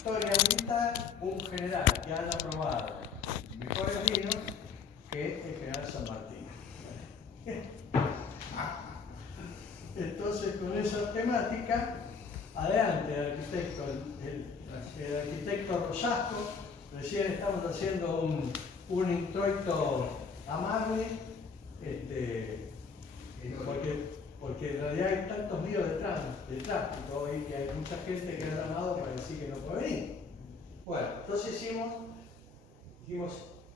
historia militar, un general que haya probado mejores vinos que el general San Martín. Entonces, con esa temática, adelante el arquitecto, el arquitecto Rosasco. Recién estamos haciendo un introito amable, porque en realidad hay tantos líos de tráfico y que hay mucha gente que ha llamado para decir que no puede venir. Bueno, entonces dijimos,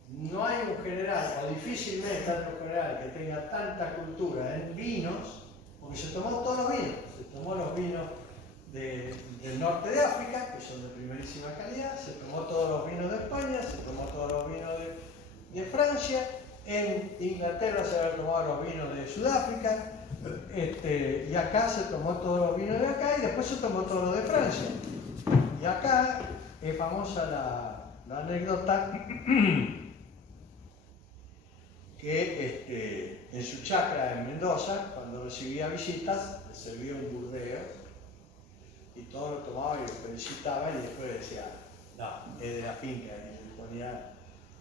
no hay un general, o difícilmente hay un general que tenga tanta cultura en vinos, porque se tomó todos los vinos. Se tomó los vinos del norte de África, que son de primerísima calidad, se tomó todos los vinos de España, se tomó todos los vinos de Francia, en Inglaterra se habían tomado los vinos de Sudáfrica, y acá se tomó todos los vinos de acá y después se tomó todos los de Francia. Y acá es famosa la anécdota que en su chacra en Mendoza, cuando recibía visitas, le servía un burdeo y todos lo tomaban y lo felicitaban y después decía, no, es de la finca, y le ponía,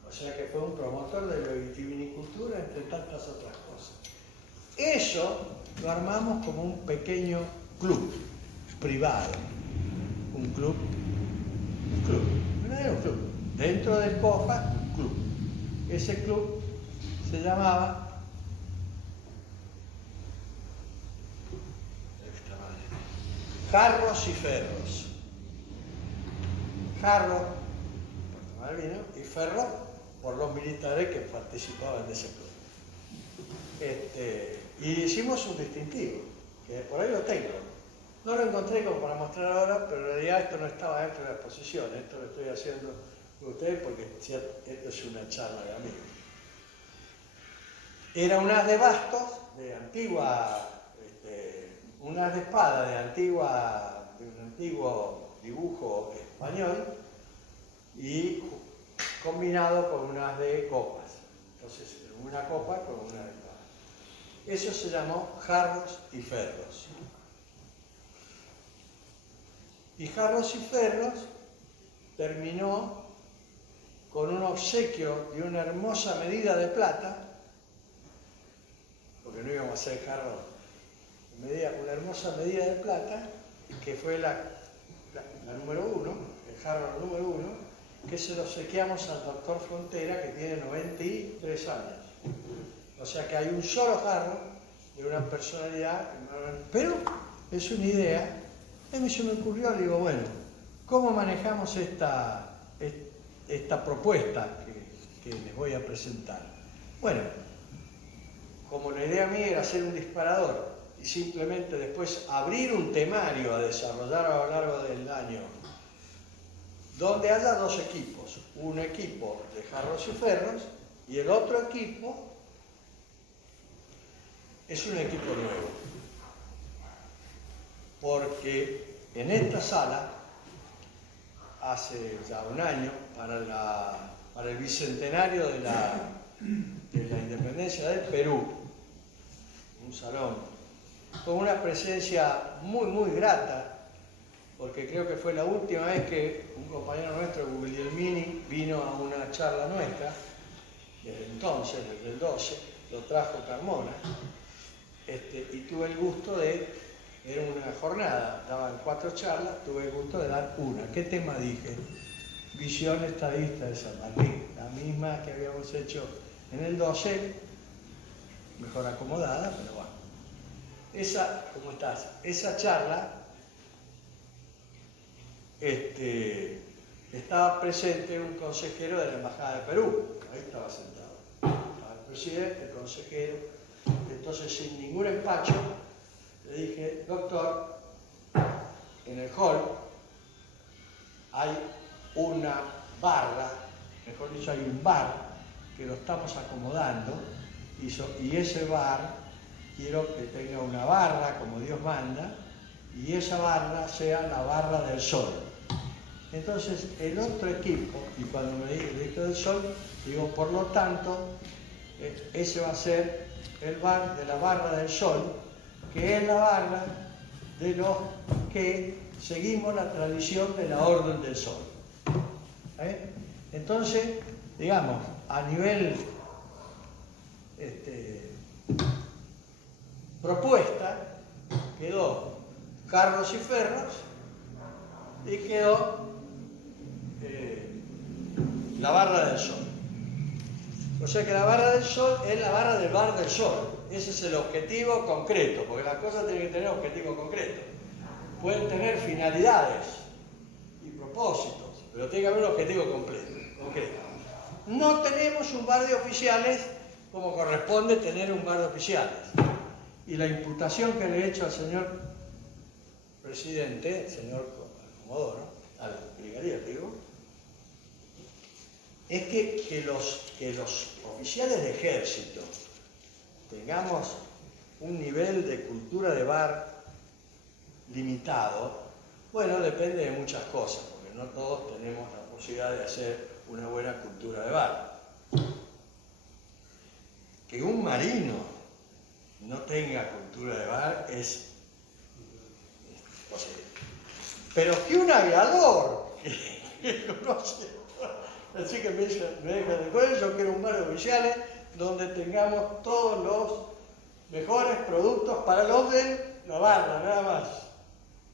o sea que fue un promotor de la vitivinicultura entre tantas otras cosas. Eso lo armamos como un pequeño club privado, un club, no era un club, dentro del COFA, un club. Ese club se llamaba Jarros y Ferros. Jarro por tomar vino y ferro por los militares que participaban de ese club. Y hicimos un distintivo, que por ahí lo tengo. No lo encontré como para mostrar ahora, pero en realidad esto no estaba dentro de la exposición, esto lo estoy haciendo con ustedes porque esto es una charla de amigos. Era un haz de bastos de antigua, un haz de espada de un antiguo dibujo español y combinado con un haz de copas. Entonces, una copa con una de espada. Eso se llamó Jarros y Ferros. Y Jarros y Ferros terminó con un obsequio de una hermosa medida de plata, porque no íbamos a hacer jarros, una hermosa medida de plata, que fue la número 1, el jarro número 1, que se lo obsequiamos al doctor Frontera, que tiene 93 años. O sea que hay un solo jarro de una personalidad, pero es una idea. A mí se me ocurrió, digo, bueno, ¿cómo manejamos esta propuesta que les voy a presentar? Bueno, como la idea mía era hacer un disparador y simplemente después abrir un temario a desarrollar a lo largo del año, donde haya dos equipos, un equipo de jarros y ferros y el otro equipo es un equipo nuevo, porque en esta sala, hace ya un año, para el bicentenario de la independencia del Perú, un salón con una presencia muy, muy grata, porque creo que fue la última vez que un compañero nuestro, Guglielmini, vino a una charla nuestra, desde entonces, desde el 12, lo trajo Carmona, y tuve el gusto era una jornada, daban 4 charlas, tuve el gusto de dar una. ¿Qué tema dije? Visión estadista de San Martín, la misma que habíamos hecho en el 12, mejor acomodada, pero bueno. ¿Cómo estás? Esa charla estaba presente un consejero de la Embajada de Perú, ahí estaba sentado. Estaba el presidente, el consejero. Entonces, sin ningún empacho, le dije, doctor, en el hall hay una barra, mejor dicho, hay un bar que lo estamos acomodando y ese bar quiero que tenga una barra como Dios manda y esa barra sea la barra del sol. Entonces el otro equipo, y cuando me dije del sol, digo, por lo tanto, ese va a ser el bar de la barra del sol, que es la barra de los que seguimos la tradición de la Orden del Sol. Entonces, digamos, a nivel propuesta, quedó Carlos y Ferros y quedó la Barra del Sol. O sea que la Barra del Sol es la barra del Bar del Sol. Ese es el objetivo concreto, porque las cosas tienen que tener objetivo concreto. Pueden tener finalidades y propósitos, pero tiene que haber un objetivo concreto. No tenemos un bar de oficiales como corresponde tener un bar de oficiales. Y la imputación que le he hecho al señor presidente, al señor Comodoro, al brigadier, digo, es que los oficiales de ejército tengamos un nivel de cultura de bar limitado. Bueno, depende de muchas cosas, porque no todos tenemos la posibilidad de hacer una buena cultura de bar. Que un marino no tenga cultura de bar es posible. Pero que un aviador que conoce, así que me deja de cuenta, yo quiero un bar de oficiales donde tengamos todos los mejores productos para los de la barra, nada más.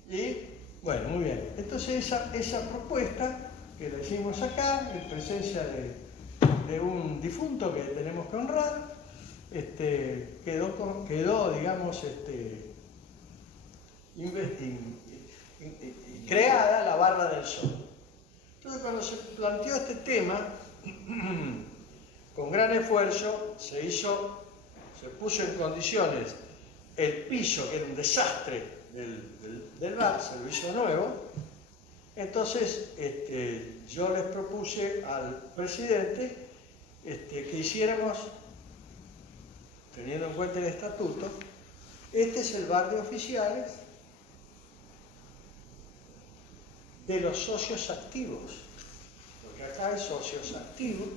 Y, bueno, muy bien. Entonces esa propuesta que le hicimos acá, en presencia de un difunto que tenemos que honrar, quedó digamos, creada la Barra del Sol. Entonces, cuando se planteó este tema, con gran esfuerzo se puso en condiciones el piso, que era un desastre del bar, se lo hizo nuevo. Entonces yo les propuse al presidente que hiciéramos, teniendo en cuenta el estatuto, este es el bar de oficiales de los socios activos, porque acá hay socios activos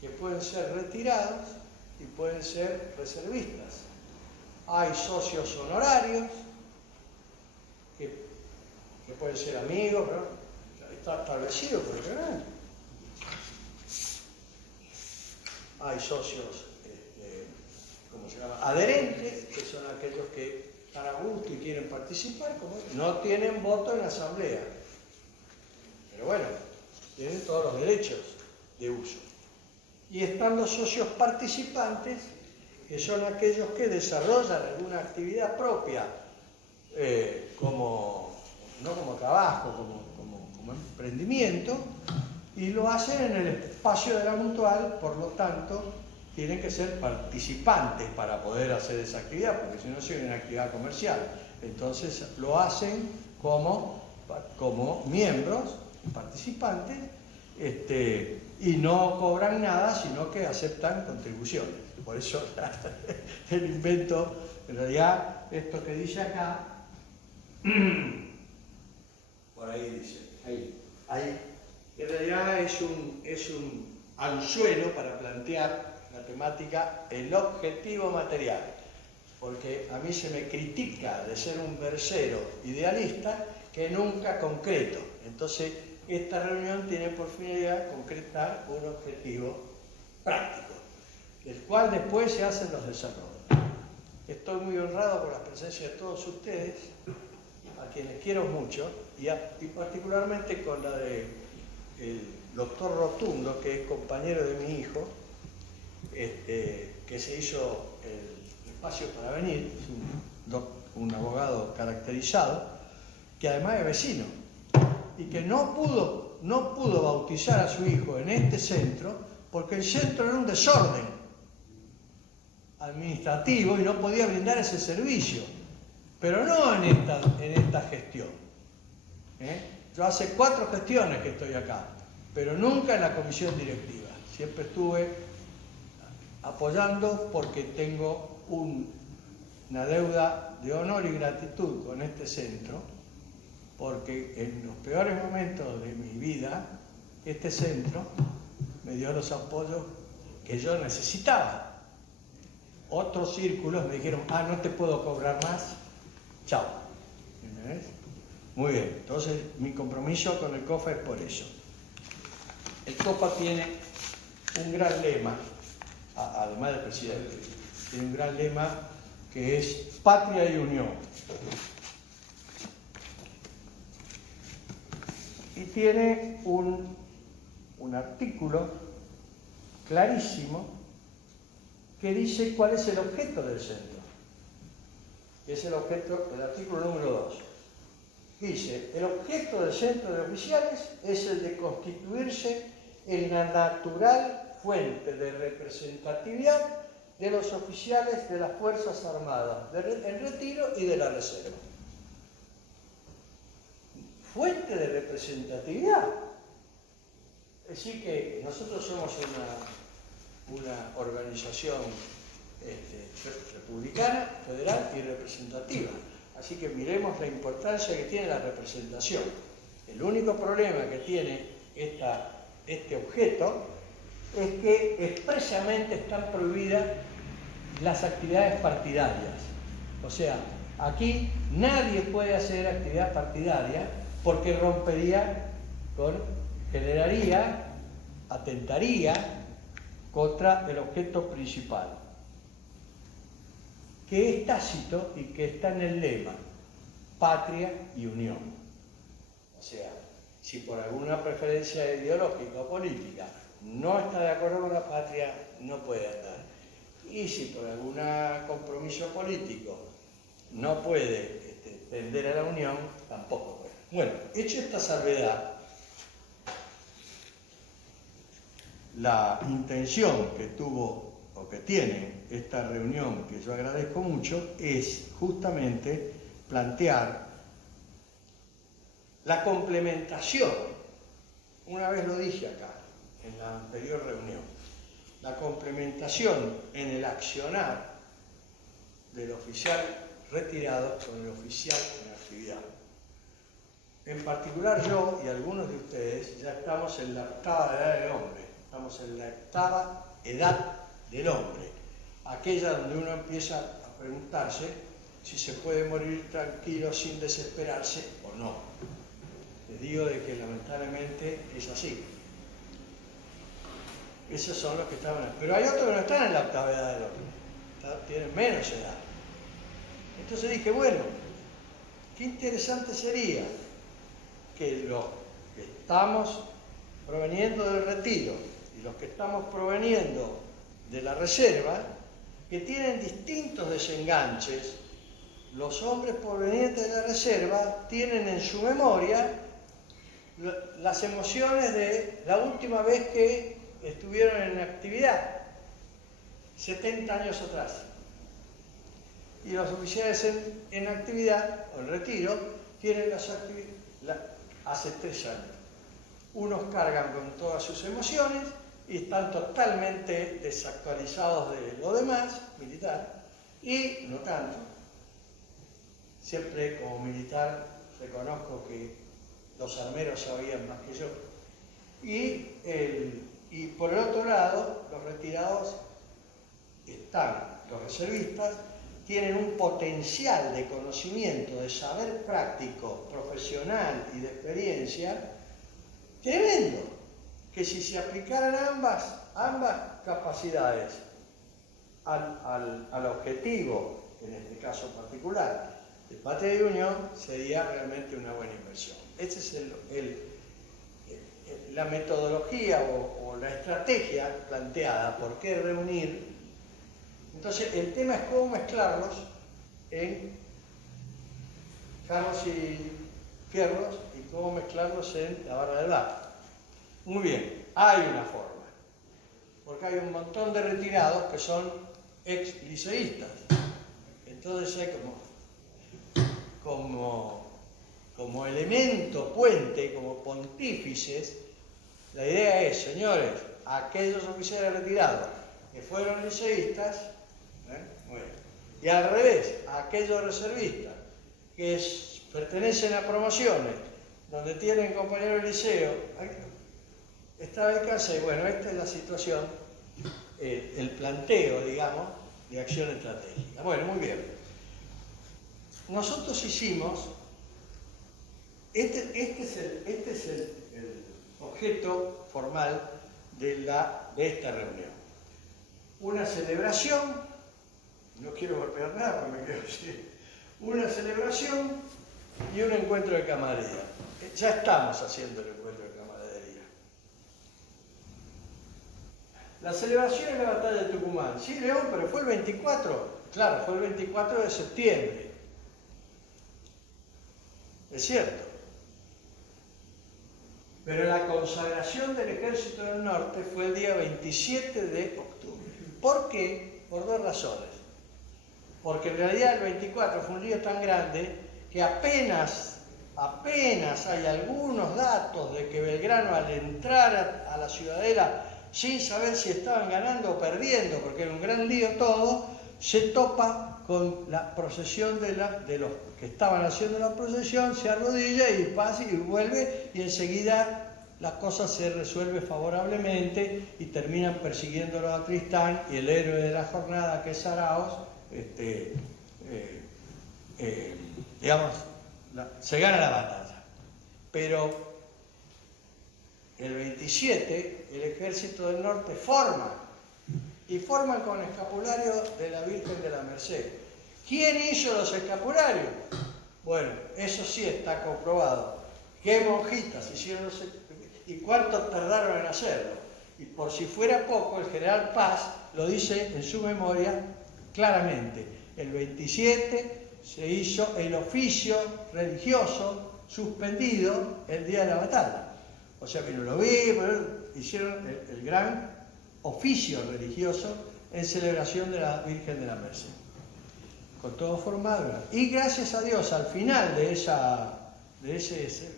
que pueden ser retirados y pueden ser reservistas. Hay socios honorarios que pueden ser amigos, ¿no? Está establecido por el canal. Hay socios, ¿cómo se llama? Adherentes, que son aquellos que están a gusto y quieren participar, como no tienen voto en la asamblea. Pero bueno, tienen todos los derechos de uso. Y están los socios participantes, que son aquellos que desarrollan alguna actividad propia, no como trabajo, como emprendimiento, y lo hacen en el espacio de la mutual, por lo tanto, tienen que ser participantes para poder hacer esa actividad, porque si no sería una actividad comercial. Entonces lo hacen como miembros, participantes, y no cobran nada, sino que aceptan contribuciones. Por eso el invento, en realidad, esto que dice acá, por ahí dice, ahí, en realidad es un anzuelo para plantear la temática, el objetivo material, porque a mí se me critica de ser un versero idealista que nunca concreto. Entonces, esta reunión tiene por finalidad concretar un objetivo práctico, del cual después se hacen los desarrollos. Estoy muy honrado por la presencia de todos ustedes, a quienes quiero mucho, y particularmente con la del doctor Rotundo, que es compañero de mi hijo, que se hizo el espacio para venir, es un abogado caracterizado, que además es vecino, y que no pudo bautizar a su hijo en este centro, porque el centro era un desorden administrativo y no podía brindar ese servicio, pero no en esta gestión. Yo hace 4 gestiones que estoy acá, pero nunca en la comisión directiva. Siempre estuve apoyando porque tengo una deuda de honor y gratitud con este centro, porque en los peores momentos de mi vida, este centro me dio los apoyos que yo necesitaba. Otros círculos me dijeron, no te puedo cobrar más, chao. ¿Entendés? Muy bien, entonces mi compromiso con el COFA es por eso. El COFA tiene un gran lema, además del presidente, tiene un gran lema que es patria y unión. Y tiene un artículo clarísimo que dice cuál es el objeto del centro. Es el objeto, el artículo número 2. Dice, el objeto del centro de oficiales es el de constituirse en la natural fuente de representatividad de los oficiales de las Fuerzas Armadas, en retiro y de la reserva. Fuente de representatividad. Es decir que nosotros somos una organización republicana, federal y representativa. Así que miremos la importancia que tiene la representación. El único problema que tiene este objeto es que expresamente están prohibidas las actividades partidarias. O sea, aquí nadie puede hacer actividad partidaria porque generaría, atentaría contra el objeto principal, que es tácito y que está en el lema, patria y unión. O sea, si por alguna preferencia ideológica o política no está de acuerdo con la patria, no puede andar. Y si por algún compromiso político no puede tender a la unión, tampoco puede. Bueno, hecho esta salvedad, la intención que tuvo o que tiene esta reunión, que yo agradezco mucho, es justamente plantear la complementación, una vez lo dije acá, en la anterior reunión, la complementación en el accionar del oficial retirado con el oficial en actividad. En particular yo y algunos de ustedes ya estamos en la octava edad del hombre, estamos en la octava edad del hombre, aquella donde uno empieza a preguntarse si se puede morir tranquilo sin desesperarse o no. Les digo de que lamentablemente es así. Esos son los que estaban. Pero hay otros que no están en la octava edad del hombre, tienen menos edad. Entonces dije, bueno, qué interesante sería que los que estamos proveniendo del retiro y los que estamos proveniendo de la reserva, que tienen distintos desenganches. Los hombres provenientes de la reserva tienen en su memoria las emociones de la última vez que estuvieron en actividad, 70 años atrás. Y los oficiales en actividad, o en retiro, tienen las actividades hace 3 años. Unos cargan con todas sus emociones y están totalmente desactualizados de lo demás, militar, y no tanto. Siempre como militar reconozco que los armeros sabían más que yo. Y por el otro lado, los retirados los reservistas, tienen un potencial de conocimiento, de saber práctico, profesional y de experiencia tremendo, que si se aplicaran ambas capacidades al objetivo, en este caso particular, de patria y unión, sería realmente una buena inversión. Esta es la metodología o la estrategia planteada. ¿Por qué reunir? Entonces, el tema es cómo mezclarlos en carros y fierros y cómo mezclarlos en la barra del bar. Muy bien, hay una forma, porque hay un montón de retirados que son ex-liceístas. Entonces hay como elemento puente, como pontífices, la idea es, señores, aquellos oficiales retirados que fueron liceístas, muy bien, y al revés, aquellos reservistas que pertenecen a promociones donde tienen compañeros de liceo, está becándose, y bueno, esta es la situación, el planteo, digamos, de acción estratégica. Bueno, muy bien. Nosotros hicimos Este es el objeto formal de esta reunión. Una celebración, no quiero golpear nada porque me quedo así, una celebración y un encuentro de camaradería. Ya estamos haciendo el encuentro de camaradería. La celebración es la batalla de Tucumán. Sí, León, pero fue el 24. Claro, fue el 24 de septiembre. Es cierto. Pero la consagración del Ejército del Norte fue el día 27 de octubre. ¿Por qué? Por dos razones. Porque en realidad el 24 fue un día tan grande que apenas hay algunos datos de que Belgrano, al entrar a la Ciudadela sin saber si estaban ganando o perdiendo, porque era un gran lío todo, se topa con la procesión de los que estaban haciendo la procesión, se arrodilla y pasa y vuelve, y enseguida la cosa se resuelve favorablemente y terminan persiguiéndolo a Tristán, y el héroe de la jornada, que es Arauz, se gana la batalla. Pero el 27 el Ejército del Norte forman con el escapulario de la Virgen de la Merced. ¿Quién hizo los escapularios? Bueno, eso sí está comprobado. ¿Qué monjitas hicieron los escapularios? ¿Y cuánto tardaron en hacerlo? Y por si fuera poco, el general Paz lo dice en su memoria claramente. El 27 se hizo el oficio religioso suspendido el día de la batalla. O sea, vino lo vi, hicieron el gran oficio religioso en celebración de la Virgen de la Merced. Con todo formado. Y gracias a Dios, al final de ese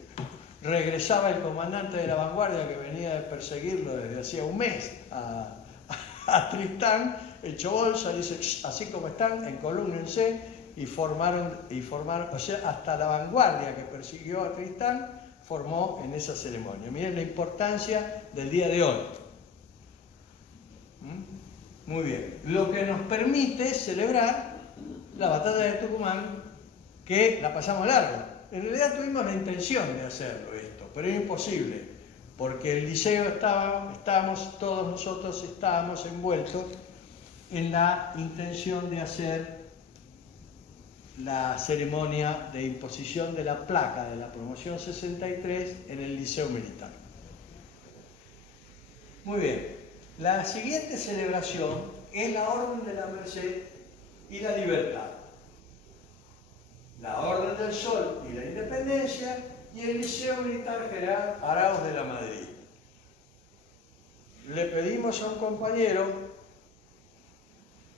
regresaba el comandante de la vanguardia que venía de perseguirlo desde hacía un mes a Tristán, echó bolsa, dice, así como están, encolúmnense, y formaron, o sea, hasta la vanguardia que persiguió a Tristán formó en esa ceremonia. Miren la importancia del día de hoy. Muy bien. Lo que nos permite celebrar la batalla de Tucumán, que la pasamos largo. En realidad tuvimos la intención de hacerlo esto, pero es imposible, porque el liceo todos nosotros estábamos envueltos en la intención de hacer la ceremonia de imposición de la placa de la promoción 63 en el Liceo Militar. Muy bien. La siguiente celebración es la Orden de la Merced y la Libertad. La Orden del Sol y la Independencia, y el Liceo Militar General Arauz de la Madrid. Le pedimos a un compañero,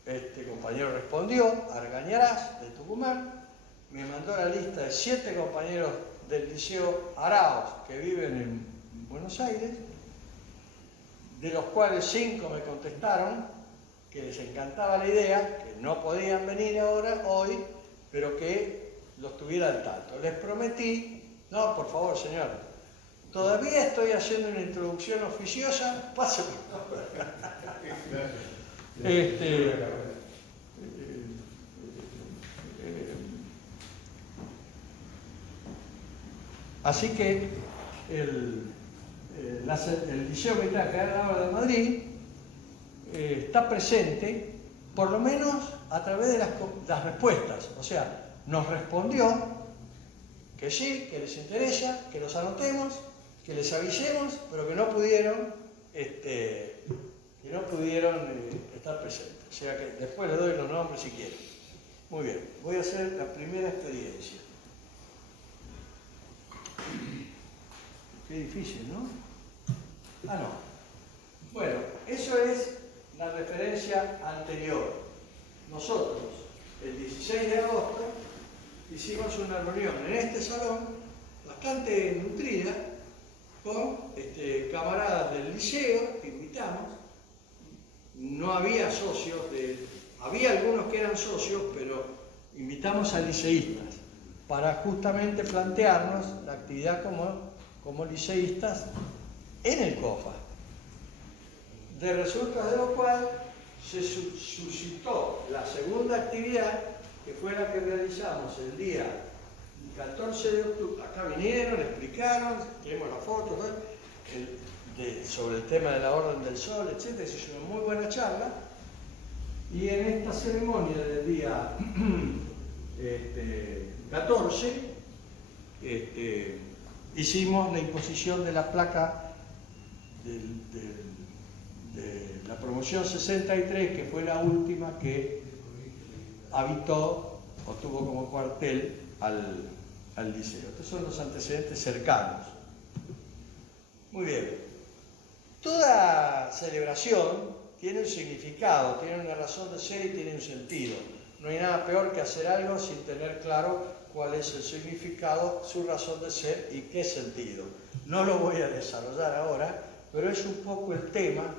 este compañero respondió, Argañarás, de Tucumán, me mandó la lista de 7 compañeros del Liceo Arauz que viven en Buenos Aires, de los cuales 5 me contestaron que les encantaba la idea, que no podían venir hoy, pero que los tuviera al tanto. Les prometí, no, por favor, señor, todavía estoy haciendo una introducción oficiosa, pásame. Así que el Liceo Militar General de Madrid está presente, por lo menos a través de las respuestas. O sea, nos respondió que sí, que les interesa, que los anotemos, que les avisemos, pero que no pudieron estar presentes. O sea que después les doy los nombres si quieren. Muy bien, voy a hacer la primera experiencia. Qué difícil, ¿no? Ah, no. Bueno, eso es la referencia anterior. Nosotros, el 16 de agosto, hicimos una reunión en este salón, bastante nutrida, con camaradas del liceo que invitamos. No había socios, había algunos que eran socios, pero invitamos a liceístas para justamente plantearnos la actividad como liceístas en el COFA. De resultas de lo cual se suscitó la segunda actividad, que fue la que realizamos el día El 14 de octubre, acá vinieron, explicaron, tenemos la foto, ¿no? Sobre el tema de la Orden del Sol, etc. Se hizo una muy buena charla. Y en esta ceremonia del día 14, hicimos la imposición de la placa de la promoción 63, que fue la última que habitó o tuvo como cuartel al liceo. Estos son los antecedentes cercanos. Muy bien. Toda celebración tiene un significado, tiene una razón de ser y tiene un sentido. No hay nada peor que hacer algo sin tener claro cuál es el significado, su razón de ser y qué sentido. No lo voy a desarrollar ahora, pero es un poco el tema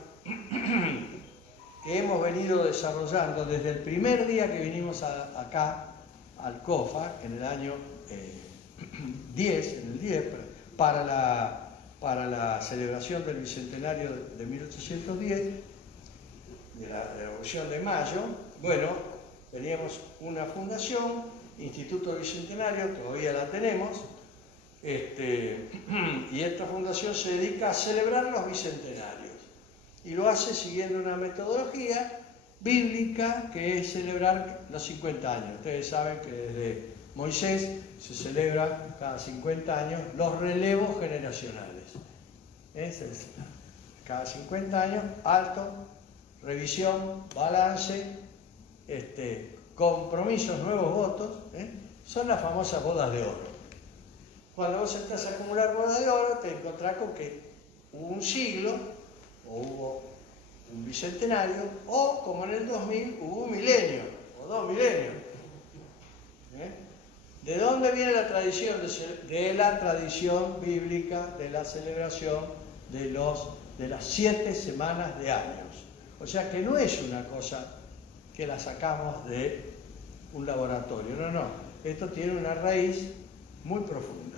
que hemos venido desarrollando desde el primer día que vinimos acá al COFA, en el año 10, para la celebración del Bicentenario de 1810, de la Revolución de Mayo. Bueno, teníamos una fundación, Instituto Bicentenario, todavía la tenemos, y esta fundación se dedica a celebrar los bicentenarios. Y lo hace siguiendo una metodología bíblica que es celebrar los 50 años. Ustedes saben que desde Moisés se celebra cada 50 años los relevos generacionales. Cada 50 años, alto, revisión, balance, compromisos, nuevos votos, son las famosas bodas de oro. Cuando vos estás a acumular bodas de oro, te encontrás con que hubo un siglo, o hubo un bicentenario, o como en el 2000, hubo un milenio, o 2 milenios. ¿De dónde viene la tradición? De la tradición bíblica de la celebración de las 7 semanas de años. O sea que no es una cosa que la sacamos de un laboratorio, no. Esto tiene una raíz muy profunda.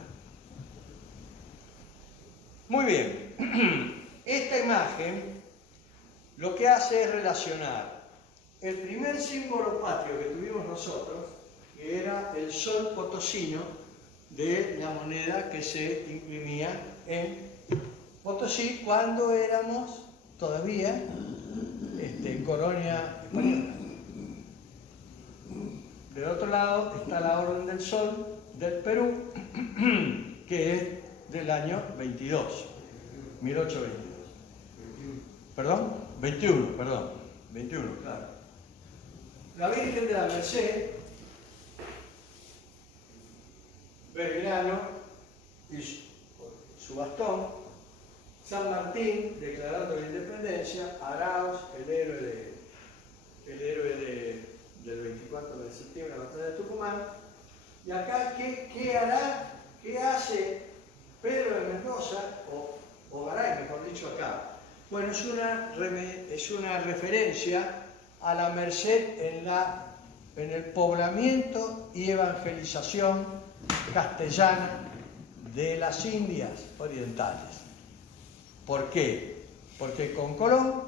Muy bien. Esta imagen lo que hace es relacionar el primer símbolo patrio que tuvimos nosotros, que era el sol potosino de la moneda que se imprimía en Potosí cuando éramos todavía colonia española. Del otro lado está la Orden del Sol del Perú, que es del año 22, 1822. ¿Perdón? 21, claro. La Virgen de la Merced, Belgrano y su bastón, San Martín declarando la independencia, Arauz, el héroe del 24 de septiembre, la batalla de Tucumán. Y acá, ¿qué hará? ¿Qué hace Pedro de Mendoza, o Garay, mejor dicho, acá? Bueno, es una referencia a la Merced en el poblamiento y evangelización castellana de las Indias orientales. ¿Por qué? Porque con Colón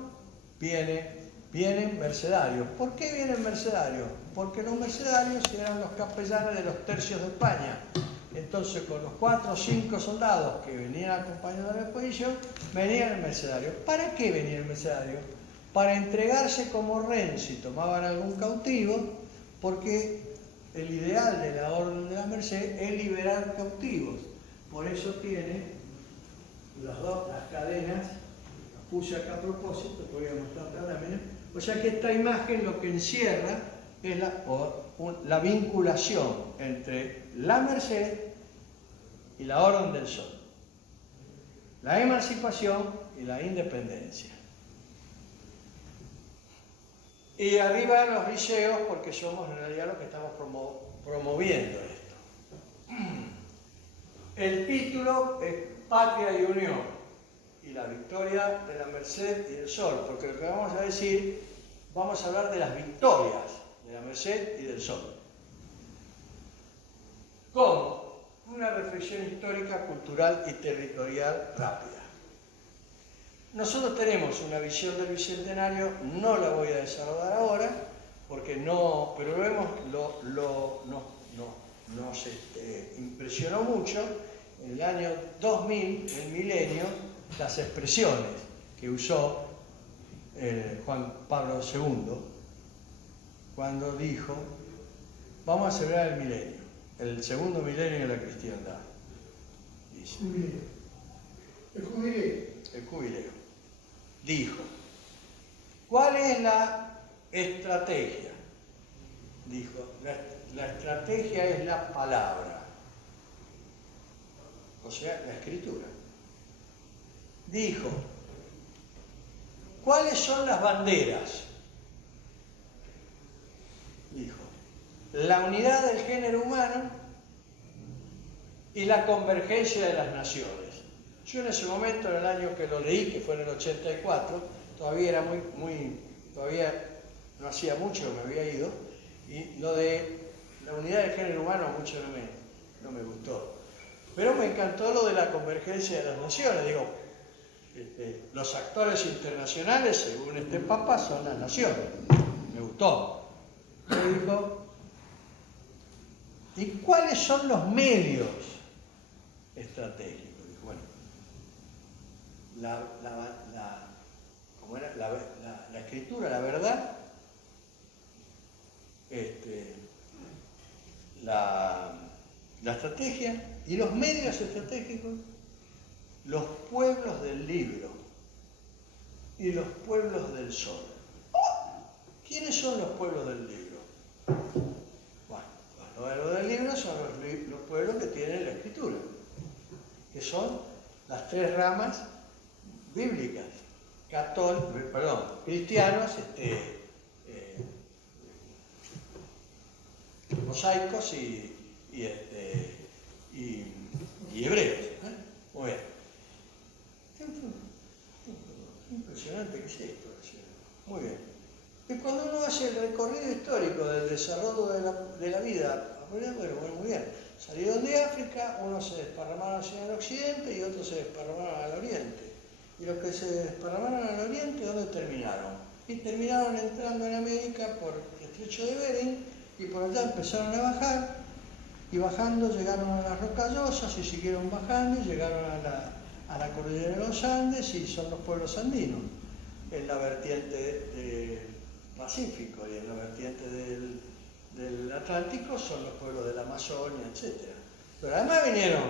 vienen mercedarios. ¿Por qué vienen mercedarios? Porque los mercedarios eran los capellanes de los tercios de España. Entonces, con los 4 o 5 soldados que venían acompañando a la expedición, venían el mercedario. ¿Para qué venía el mercedario? Para entregarse como rehén si tomaban algún cautivo, porque el ideal de la Orden de la Merced es liberar cautivos. Por eso tiene las cadenas, las puse acá a propósito, te voy a mostrar la lámina. O sea que esta imagen lo que encierra es la vinculación entre la Merced y la Orden del Sol, la emancipación y la independencia. Y arriba los liceos, porque somos en realidad los que estamos promoviendo esto. El título es Patria y Unión, y la victoria de la Merced y del Sol, porque lo que vamos a decir, vamos a hablar de las victorias de la Merced y del Sol. ¿Cómo? Una reflexión histórica, cultural y territorial rápida. Nosotros tenemos una visión del Bicentenario, no la voy a desarrollar ahora, porque no, pero nos impresionó mucho en el año 2000, el milenio, las expresiones que usó Juan Pablo II cuando dijo: vamos a celebrar el milenio, el segundo milenio de la cristiandad. Dice, el jubileo. Dijo: ¿cuál es la estrategia? Dijo: la estrategia es la palabra, o sea, la escritura. Dijo: ¿cuáles son las banderas? Dijo: la unidad del género humano y la convergencia de las naciones. Yo en ese momento, en el año que lo leí, que fue en el 84, todavía era todavía no hacía mucho que me había ido, y lo de la unidad del género humano mucho no me gustó. Pero me encantó lo de la convergencia de las naciones. Digo, los actores internacionales, según este Papa, son las naciones. Me gustó. Me dijo: ¿y cuáles son los medios estratégicos? Dijo: bueno, la escritura, la verdad, la estrategia y los medios estratégicos, los pueblos del libro y los pueblos del sol. ¿Quiénes son los pueblos del libro? Bueno, los pueblos del libro son los pueblos que tienen la escritura, que son las tres ramas bíblicas: cristianos, mosaicos y hebreos. Muy bien. Impresionante que es esto. Muy bien. Y cuando uno hace el recorrido histórico del desarrollo de la vida, bueno, muy bien. Salieron de África, unos se desparramaron hacia el occidente y otros se desparramaron al oriente. Y los que se desparramaron al oriente, ¿dónde terminaron? Y terminaron entrando en América por el estrecho de Bering, y por allá empezaron a bajar, y bajando llegaron a las Rocallosas y siguieron bajando y llegaron a la cordillera de los Andes, y son los pueblos andinos, en la vertiente del Pacífico, y en la vertiente del Atlántico son los pueblos de la Amazonia, etc. Pero además vinieron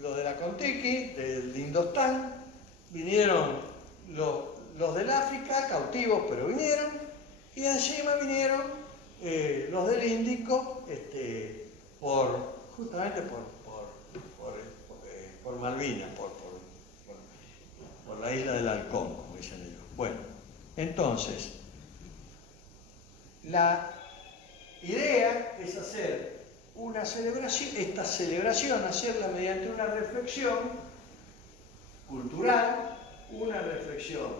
los de la Contiki, del Indostán, vinieron los del África, cautivos, pero vinieron, y encima vinieron los del Índico, justamente por Malvinas, por la isla del Halcón, como dicen ellos. Bueno, entonces, la idea es hacer una celebración, esta celebración, hacerla mediante una reflexión cultural, una reflexión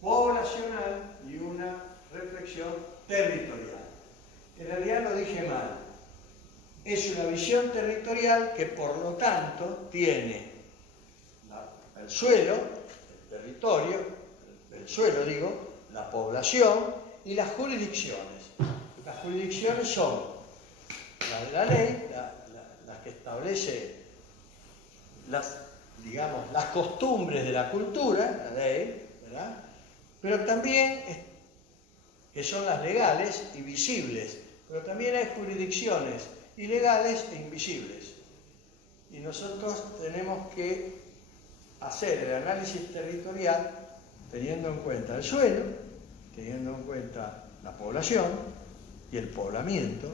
poblacional y una reflexión territorial. En realidad lo dije mal. Es una visión territorial que, por lo tanto, tiene el suelo, el territorio, el suelo digo, la población y las jurisdicciones. Las jurisdicciones son las de la ley, las que establece las costumbres de la cultura, la ley, ¿verdad? Pero también, que son las legales y visibles, pero también hay jurisdicciones ilegales e invisibles. Y nosotros tenemos que hacer el análisis territorial teniendo en cuenta el suelo, teniendo en cuenta la población y el poblamiento,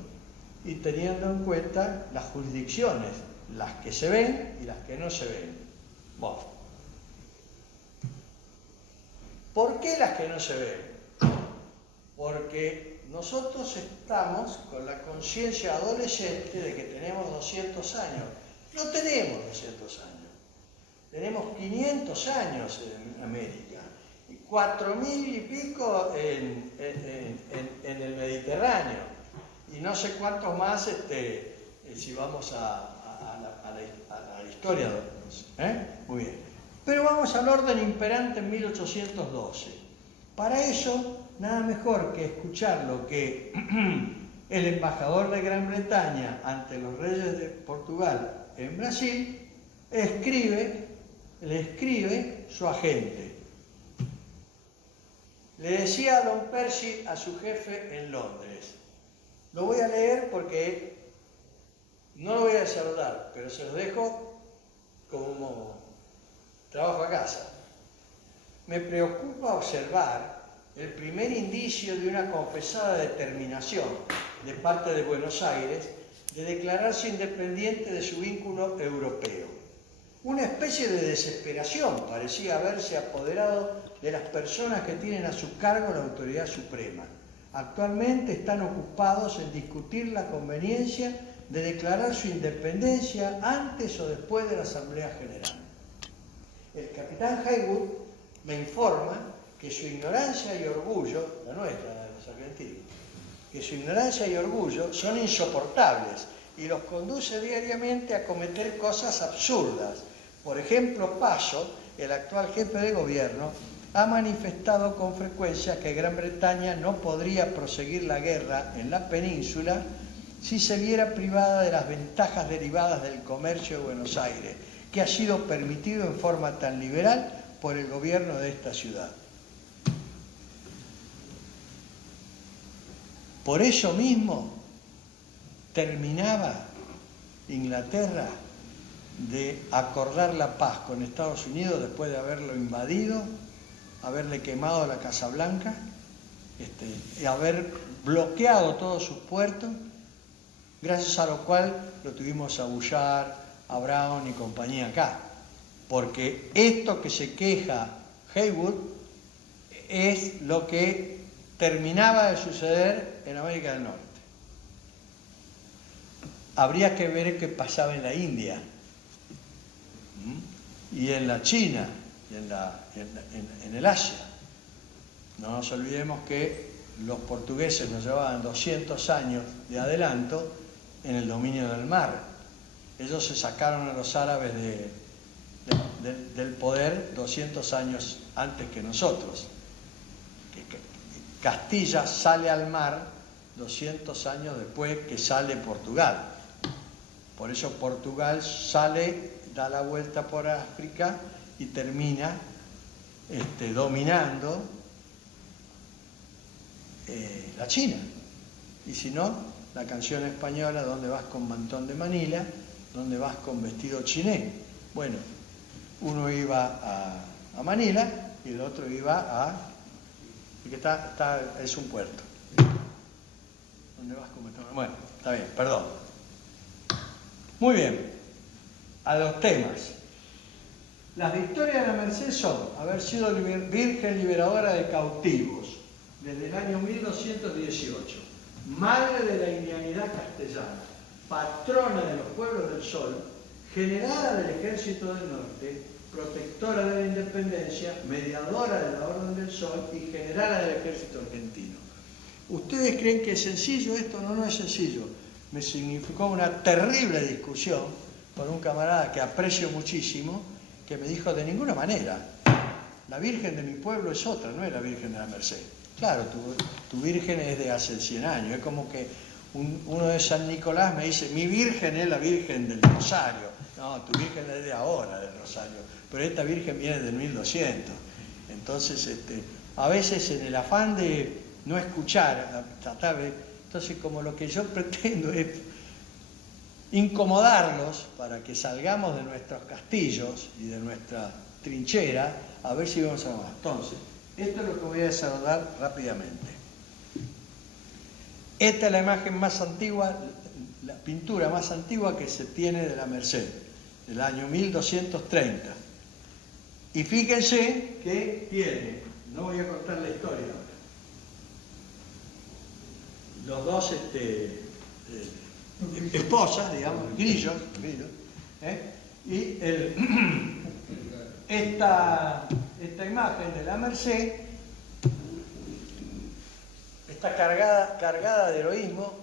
y teniendo en cuenta las jurisdicciones, las que se ven y las que no se ven. Bueno, ¿por qué las que no se ven? Porque nosotros estamos con la conciencia adolescente de que tenemos 200 años. No tenemos 200 años. Tenemos 500 años en América y 4.000 y pico en el Mediterráneo. Y no sé cuántos más si vamos a la historia. Muy bien. Pero vamos al orden imperante en 1812. Para eso, nada mejor que escuchar lo que el embajador de Gran Bretaña ante los reyes de Portugal en Brasil, le escribe su agente. Le decía a don Percy, a su jefe en Londres. Lo voy a leer porque no lo voy a desarrollar, pero se los dejo como trabajo a casa. Me preocupa observar el primer indicio de una confesada determinación de parte de Buenos Aires de declararse independiente de su vínculo europeo. Una especie de desesperación parecía haberse apoderado de las personas que tienen a su cargo la autoridad suprema. Actualmente están ocupados en discutir la conveniencia de declarar su independencia antes o después de la Asamblea General. El capitán Haywood me informa que su ignorancia y orgullo, la nuestra, de los argentinos, que su ignorancia y orgullo son insoportables y los conduce diariamente a cometer cosas absurdas. Por ejemplo, Paso, el actual jefe de gobierno, ha manifestado con frecuencia que Gran Bretaña no podría proseguir la guerra en la península si se viera privada de las ventajas derivadas del comercio de Buenos Aires, que ha sido permitido en forma tan liberal por el gobierno de esta ciudad. Por eso mismo terminaba Inglaterra de acordar la paz con Estados Unidos después de haberlo invadido, haberle quemado la Casa Blanca, y haber bloqueado todos sus puertos, gracias a lo cual lo tuvimos a Bullard, a Brown y compañía acá. Porque esto que se queja Haywood es lo que terminaba de suceder en América del Norte. Habría que ver qué pasaba en la India y en la China y en el Asia. No nos olvidemos que los portugueses nos llevaban 200 años de adelanto en el dominio del mar. Ellos se sacaron a los árabes del poder 200 años antes que nosotros. Castilla sale al mar 200 años después que sale Portugal. Por eso Portugal sale, da la vuelta por África y termina dominando la China. Y si no, la canción española, ¿dónde vas con mantón de Manila? ¿Dónde vas con vestido chiné? Bueno, uno iba a Manila y el otro iba a... que es un puerto. ¿Dónde vas con mantón? Bueno, está bien, perdón. Muy bien, a los temas. Las victorias de la Merced son haber sido virgen liberadora de cautivos desde el año 1218, madre de la indianidad castellana, patrona de los pueblos del sol, generala del ejército del norte, protectora de la independencia, mediadora de la Orden del Sol y generala del ejército argentino. ¿Ustedes creen que es sencillo esto? No, no es sencillo. Me significó una terrible discusión con un camarada que aprecio muchísimo, que me dijo: de ninguna manera, la Virgen de mi pueblo es otra, no es la Virgen de la Merced. Claro, tu Virgen es de hace 100 años, es como que uno de San Nicolás me dice: mi Virgen es la Virgen del Rosario. No, tu Virgen es de ahora, del Rosario, pero esta Virgen viene del 1200. Entonces, a veces en el afán de no escuchar, tratar de... Entonces, como lo que yo pretendo es incomodarlos para que salgamos de nuestros castillos y de nuestra trinchera, a ver si vamos a más. Entonces, esto es lo que voy a desarrollar rápidamente. Esta es la imagen más antigua, la pintura más antigua que se tiene de la Merced, del año 1230. Y fíjense que tiene, no voy a contar la historia ahora, los dos esposas, digamos, grillos, y esta imagen de la Merced está cargada de heroísmo.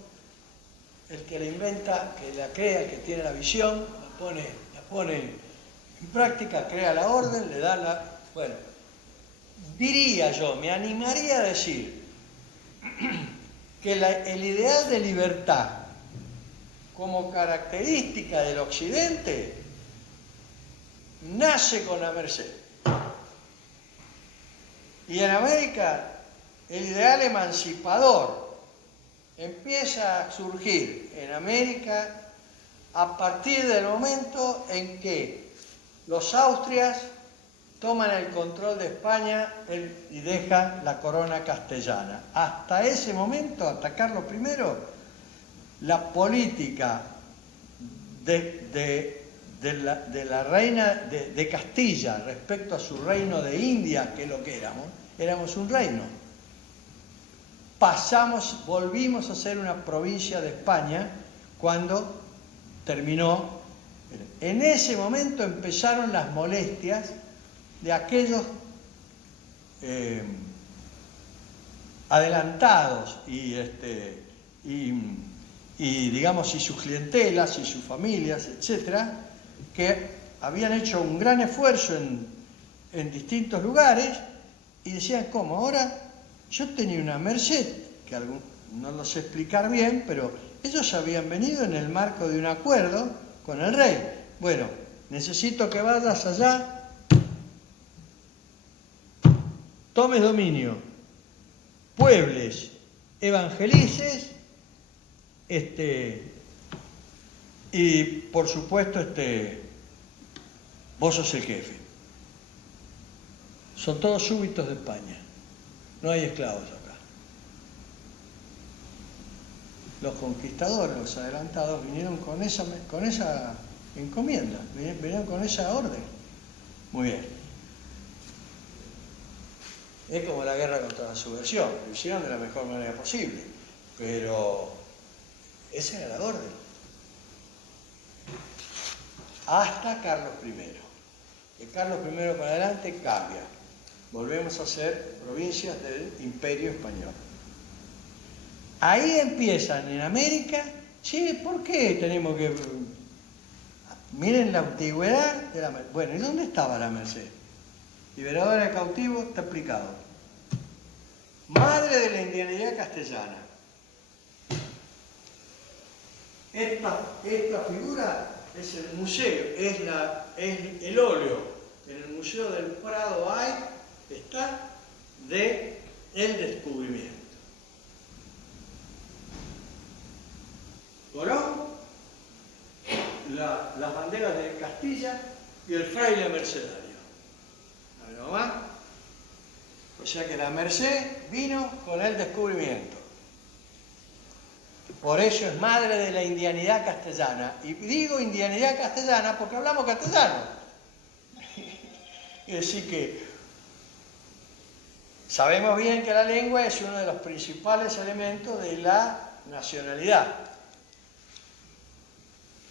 El que la inventa, que la crea, el que tiene la visión, la pone en práctica, crea la orden, le da la... Bueno, diría yo, me animaría a decir que el ideal de libertad como característica del Occidente nace con la Merced. Y en América el ideal emancipador empieza a surgir en América a partir del momento en que los Austrias toman el control de España y dejan la corona castellana. Hasta ese momento, hasta Carlos I, la política de la reina de Castilla respecto a su reino de India, que es lo que éramos un reino. Volvimos a ser una provincia de España cuando terminó. En ese momento empezaron las molestias de aquellos adelantados y digamos, y sus clientelas y sus familias, etcétera, que habían hecho un gran esfuerzo en distintos lugares y decían, ¿cómo? Ahora yo tenía una merced, que no lo sé explicar bien, pero ellos habían venido en el marco de un acuerdo con el rey. Bueno, necesito que vayas allá, tomes dominio, puebles, evangelices, y por supuesto vos sos el jefe. Son todos súbditos de España, no hay esclavos acá. Los conquistadores, los adelantados, vinieron con esa encomienda, vinieron con esa orden. Muy bien. Es como la guerra contra la subversión, lo hicieron de la mejor manera posible, pero esa era la orden. Hasta Carlos I. De Carlos I para adelante cambia. Volvemos a ser provincias del Imperio Español. Ahí empiezan en América, che, ¿por qué tenemos que...? Miren la antigüedad de la Merced. Bueno, ¿y dónde estaba la Merced? Liberadora de cautivos, está explicado. Madre de la indianidad castellana. Esta figura es el museo, es el óleo. En el Museo del Prado está de el descubrimiento. Colón, las banderas de Castilla y el fraile mercedario. ¿No más? O sea que la Merced vino con el descubrimiento. Por eso es madre de la indianidad castellana. Y digo indianidad castellana porque hablamos castellano. Es decir que sabemos bien que la lengua es uno de los principales elementos de la nacionalidad.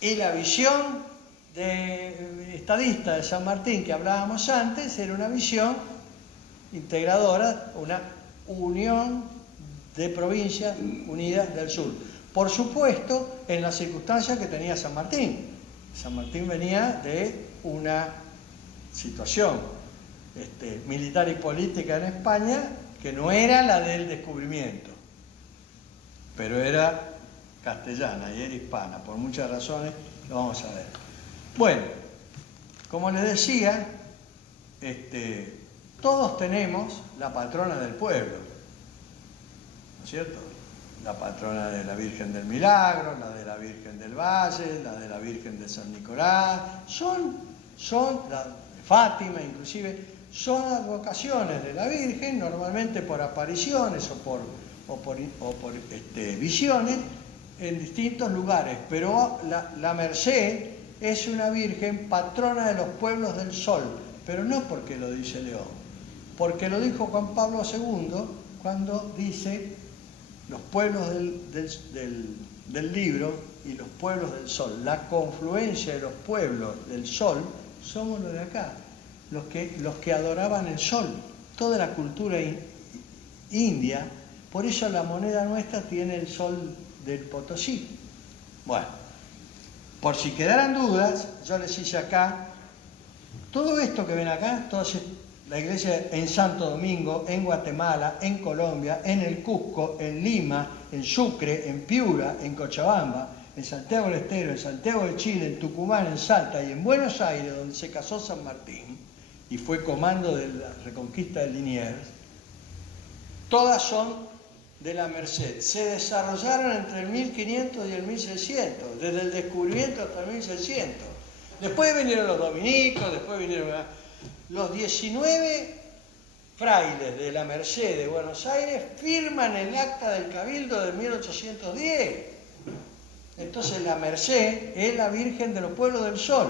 Y la visión estadista de San Martín que hablábamos antes era una visión integradora, una unión de provincias unidas del sur. Por supuesto, en las circunstancias que tenía San Martín. San Martín venía de una situación militar y política en España que no era la del descubrimiento, pero era castellana y era hispana, por muchas razones, lo vamos a ver. Bueno, como les decía, todos tenemos la patrona del pueblo, ¿no es cierto? La patrona de la Virgen del Milagro, la de la Virgen del Valle, la de la Virgen de San Nicolás, son la de Fátima inclusive, son advocaciones de la Virgen, normalmente por apariciones o por visiones en distintos lugares, pero la Merced es una Virgen patrona de los pueblos del sol, pero no porque lo dice León, porque lo dijo Juan Pablo II cuando dice los pueblos del libro y los pueblos del sol. La confluencia de los pueblos del sol somos los de acá, los que adoraban el sol, toda la cultura india. Por eso la moneda nuestra tiene el sol del Potosí. Bueno, por si quedaran dudas, yo les hice acá, todo esto que ven acá, la iglesia en Santo Domingo, en Guatemala, en Colombia, en el Cusco, en Lima, en Sucre, en Piura, en Cochabamba, en Santiago del Estero, en Santiago de Chile, en Tucumán, en Salta y en Buenos Aires, donde se casó San Martín y fue comando de la reconquista de Liniers, todas son de la Merced. Se desarrollaron entre el 1500 y el 1600, desde el descubrimiento hasta el 1600. Después vinieron los dominicos, después vinieron los 19 frailes de la Merced de Buenos Aires, firman el acta del Cabildo de 1810. Entonces la Merced es la Virgen de los Pueblos del Sol.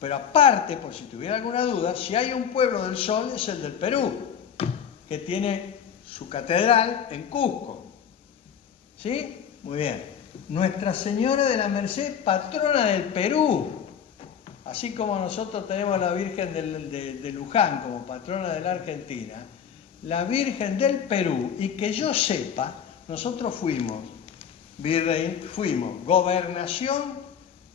Pero aparte, por si tuviera alguna duda, si hay un pueblo del Sol es el del Perú, que tiene su catedral en Cusco. ¿Sí? Muy bien. Nuestra Señora de la Merced, patrona del Perú. Así como nosotros tenemos a la Virgen de Luján como patrona de la Argentina, la Virgen del Perú, y que yo sepa, nosotros fuimos gobernación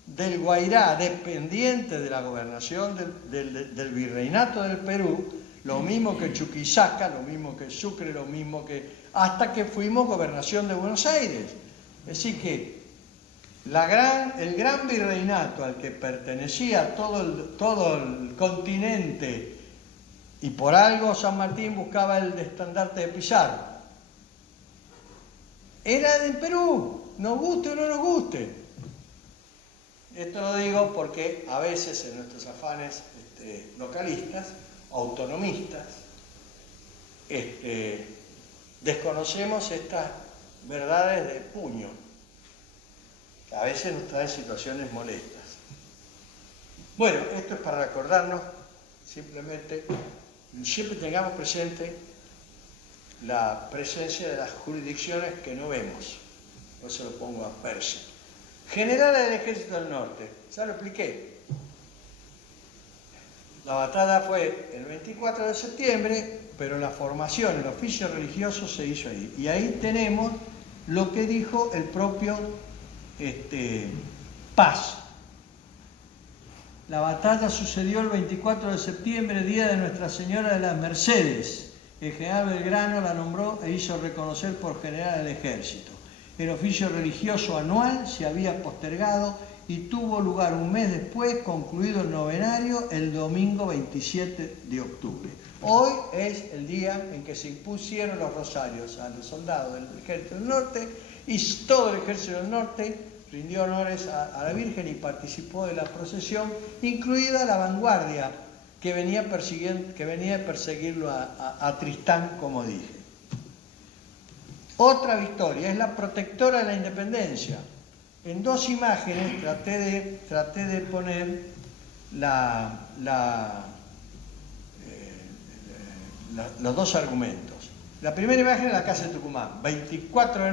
del Guairá, dependiente de la gobernación del Virreinato del Perú, lo mismo que Chuquisaca, lo mismo que Sucre, lo mismo que... hasta que fuimos gobernación de Buenos Aires. Es decir que el gran virreinato al que pertenecía todo el continente, y por algo San Martín buscaba el estandarte de Pizarro, era del Perú, nos guste o no nos guste. Esto lo digo porque a veces en nuestros afanes localistas, autonomistas, desconocemos estas verdades de puño, que a veces nos traen situaciones molestas. Bueno, esto es para recordarnos, simplemente, siempre tengamos presente la presencia de las jurisdicciones que no vemos. Por eso lo pongo a Persia. Generales del Ejército del Norte, ya lo expliqué. La batalla fue el 24 de septiembre, pero la formación, el oficio religioso se hizo ahí. Y ahí tenemos lo que dijo el propio Paz. La batalla sucedió el 24 de septiembre, día de Nuestra Señora de las Mercedes. El general Belgrano la nombró e hizo reconocer por general del ejército. El oficio religioso anual se había postergado y tuvo lugar un mes después, concluido el novenario, el domingo 27 de octubre. Hoy es el día en que se impusieron los rosarios a los soldados del Ejército del Norte y todo el Ejército del Norte rindió honores a la Virgen y participó de la procesión, incluida la vanguardia que venía a perseguirlo a Tristán, como dije. Otra victoria, es la protectora de la independencia. En dos imágenes traté de poner los dos argumentos. La primera imagen es la Casa de Tucumán, 24 de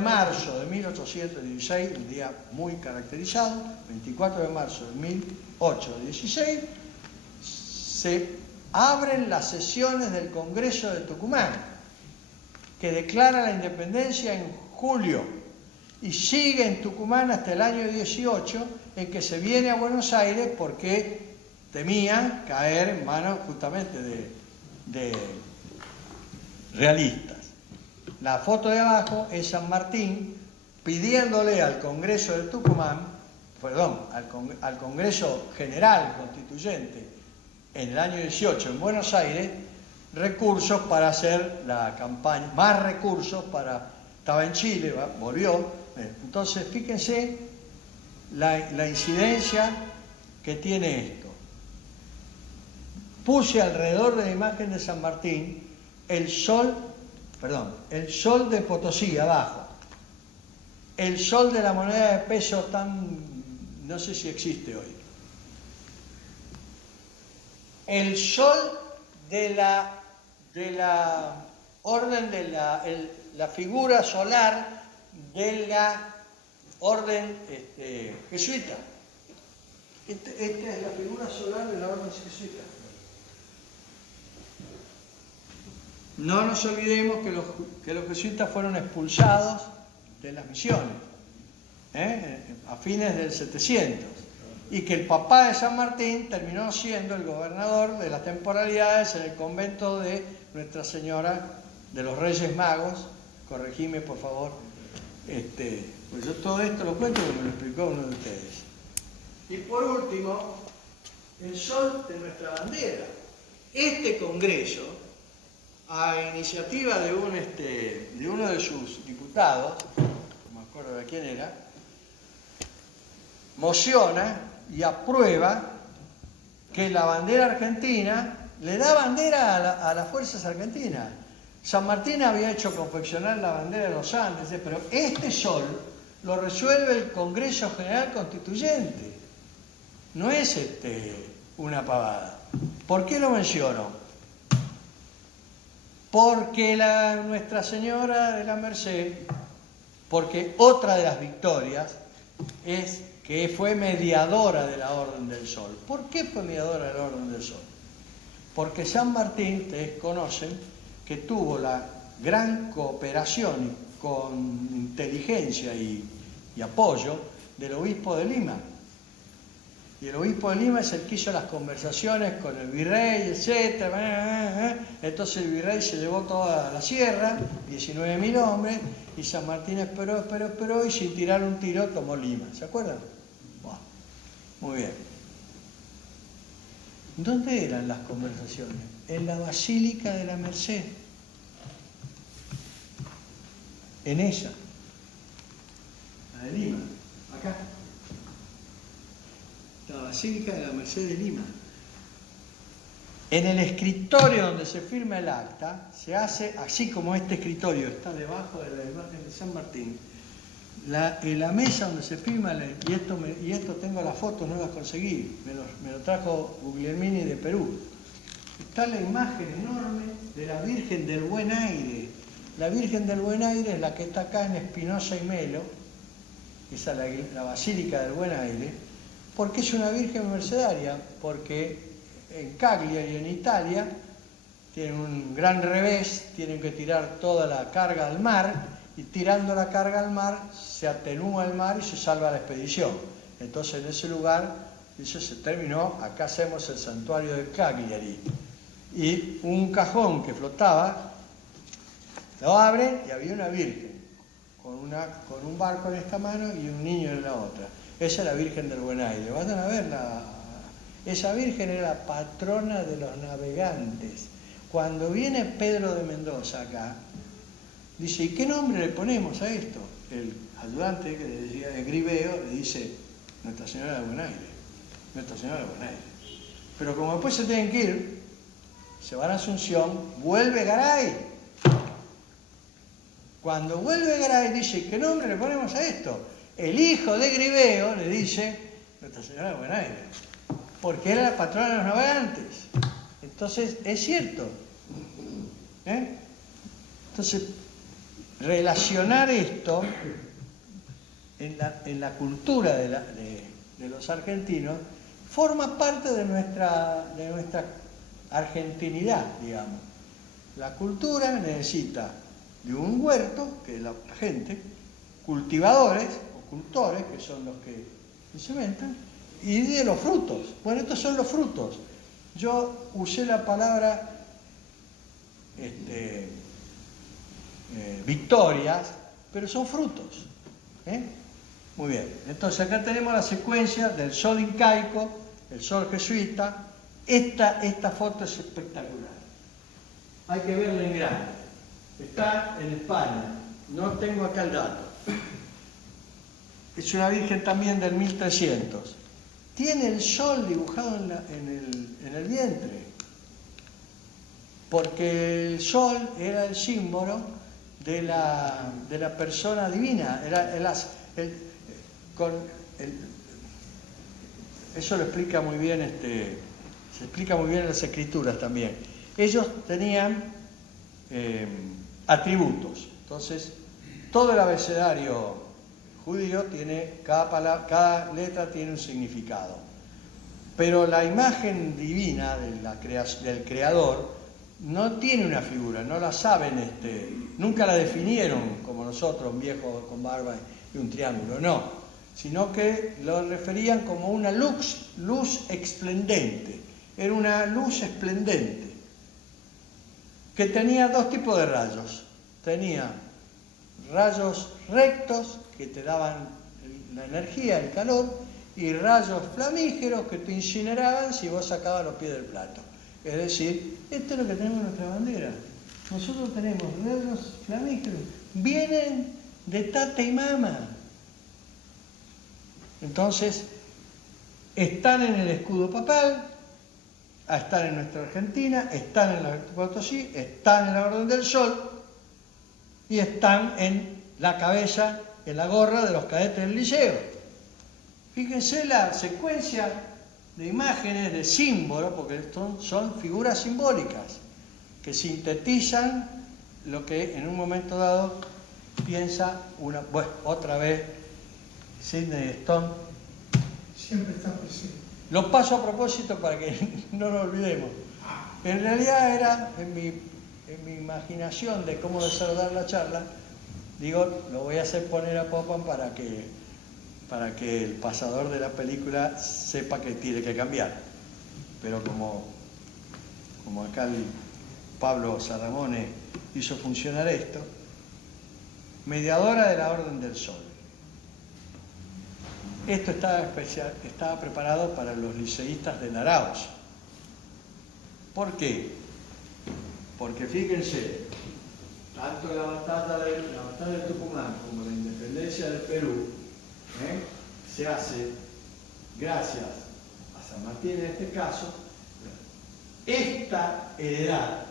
marzo de 1816, un día muy caracterizado, 24 de marzo de 1816, se abren las sesiones del Congreso de Tucumán, que declara la independencia en julio y sigue en Tucumán hasta el año 18, en que se viene a Buenos Aires porque temía caer en manos justamente de realistas. La foto de abajo es San Martín pidiéndole al Congreso de Tucumán, al Congreso General Constituyente en el año 18 en Buenos Aires, recursos para hacer la campaña, más recursos para... Estaba en Chile, volvió. Entonces, fíjense la incidencia que tiene esto. Puse alrededor de la imagen de San Martín el sol de Potosí abajo, el sol de la moneda de peso no sé si existe hoy, el sol de la orden de la figura solar de la orden jesuita. Esta es la figura solar de la orden jesuita. No nos olvidemos que los jesuitas fueron expulsados de las misiones a fines del 700 y que el papá de San Martín terminó siendo el gobernador de las temporalidades en el convento de Nuestra Señora de los Reyes Magos, corregime por favor, pues yo todo esto lo cuento porque me lo explicó uno de ustedes. Y por último, el sol de nuestra bandera. Este Congreso, a iniciativa de uno de sus diputados, no me acuerdo de quién era, mociona y aprueba que la bandera argentina le da bandera a las fuerzas argentinas. San Martín había hecho confeccionar la bandera de los Andes, pero este sol lo resuelve el Congreso General Constituyente. No es una pavada. ¿Por qué lo menciono? Porque Nuestra Señora de la Merced, porque otra de las victorias es que fue mediadora de la Orden del Sol. ¿Por qué fue mediadora de la Orden del Sol? Porque San Martín, ustedes conocen, que tuvo la gran cooperación con inteligencia y apoyo del obispo de Lima. Y el obispo de Lima es el que hizo las conversaciones con el virrey, etc. Entonces el virrey se llevó toda la sierra, 19.000 hombres, y San Martín esperó, y sin tirar un tiro tomó Lima. ¿Se acuerdan? Bueno, muy bien. ¿Dónde eran las conversaciones? En la Basílica de la Merced. En ella. La de Lima. Acá. La Basílica de la Merced de Lima. En el escritorio donde se firma el acta, se hace, así como este escritorio está debajo de la imagen de San Martín, la mesa donde se firma, y esto tengo las fotos, no las conseguí, me lo trajo Guglielmini de Perú. Está la imagen enorme de la Virgen del Buen Aire. La Virgen del Buen Aire es la que está acá en Espinosa y Melo, esa es la Basílica del Buen Aire, porque es una Virgen mercedaria, porque en Cagliari, en Italia, tienen un gran revés, tienen que tirar toda la carga al mar, y tirando la carga al mar, se atenúa el mar y se salva la expedición. Entonces en ese lugar, eso se terminó, acá hacemos el santuario de Cagliari. Y un cajón que flotaba, lo abren y había una Virgen, con un barco en esta mano y un niño en la otra. Esa es la Virgen del Buen Aire. Vayan a verla. Esa Virgen era la patrona de los navegantes. Cuando viene Pedro de Mendoza acá, dice, ¿y qué nombre le ponemos a esto? El ayudante que le decía de Griveo le dice, Nuestra Señora del Buen Aire. Nuestra Señora del Buen Aire. Pero como después se tienen que ir, se van a Asunción, vuelve Garay. Cuando vuelve Garay dice, ¿qué nombre le ponemos a esto? El hijo de Griveo le dice, Nuestra Señora del Buen Aire, porque era la patrona de los navegantes. Entonces, es cierto. Entonces, relacionar esto en la cultura de los argentinos forma parte de nuestra argentinidad, digamos. La cultura necesita de un huerto, que es la gente, cultivadores o cultores, que son los que se inventan, y de los frutos. Bueno, estos son los frutos. Yo usé la palabra victorias, pero son frutos. Muy bien. Entonces acá tenemos la secuencia del sol incaico, el sol jesuita. Esta foto es espectacular. Hay que verla en grande. Está en España. No tengo acá el dato. Es una virgen también del 1300. Tiene el sol dibujado en el vientre. Porque el sol era el símbolo de la persona divina. Eso lo explica muy bien, se explica muy bien en las escrituras también. Ellos tenían atributos. Entonces, todo el abecedario judío tiene, cada letra tiene un significado. Pero la imagen divina del Creador no tiene una figura, no la saben, nunca la definieron como nosotros, un viejo con barba y un triángulo, no, sino que lo referían como una luz esplendente, era una luz esplendente, que tenía dos tipos de rayos. Tenía rayos rectos que te daban la energía, el calor, y rayos flamígeros que te incineraban si vos sacabas los pies del plato. Es decir, esto es lo que tenemos en nuestra bandera. Nosotros tenemos rayos flamígeros, vienen de tata y mama. Entonces, están en el escudo papal, están en nuestra Argentina, están en la Potosí, están en la Orden del Sol y están en la cabeza, en la gorra de los cadetes del liceo. Fíjense la secuencia de imágenes, de símbolos, porque son figuras simbólicas que sintetizan lo que en un momento dado piensa otra vez Sidney Stone. Siempre está presente. Lo paso a propósito para que no lo olvidemos. En realidad era, en mi imaginación de cómo desarrollar la charla, digo, lo voy a hacer poner a Popan para que el pasador de la película sepa que tiene que cambiar. Pero como acá el Pablo Sarramone hizo funcionar esto, mediadora de la Orden del Sol. Esto estaba preparado para los liceístas de Naraos. ¿Por qué? Porque fíjense, tanto la batalla de Tucumán como la independencia del Perú se hace gracias a San Martín en este caso. Esta heredad,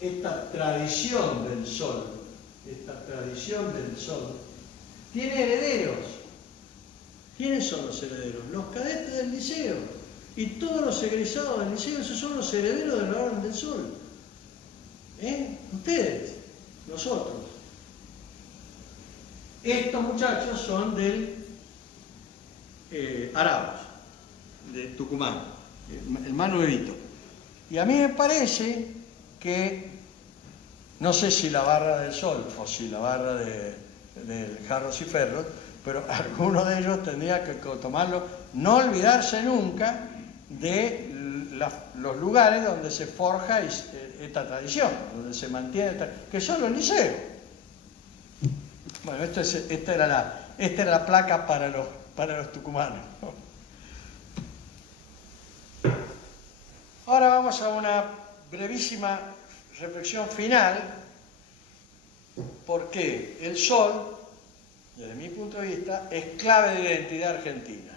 esta tradición del sol, tiene herederos. ¿Quiénes son los herederos? Los cadetes del liceo. Y todos los egresados del liceo, esos son los herederos de la Orden del Sol. Ustedes, nosotros. Estos muchachos son del Arauz, de Tucumán, el más nuevito. Y a mí me parece que, no sé si la Barra del Sol o si la Barra del Jarros y Ferros, pero alguno de ellos tendría que tomarlo, no olvidarse nunca de los lugares donde se forja esta tradición, donde se mantiene, que son los liceos. Bueno, esta era la placa para los tucumanos. Ahora vamos a una brevísima reflexión final, porque el sol, desde mi punto de vista, es clave de la identidad argentina.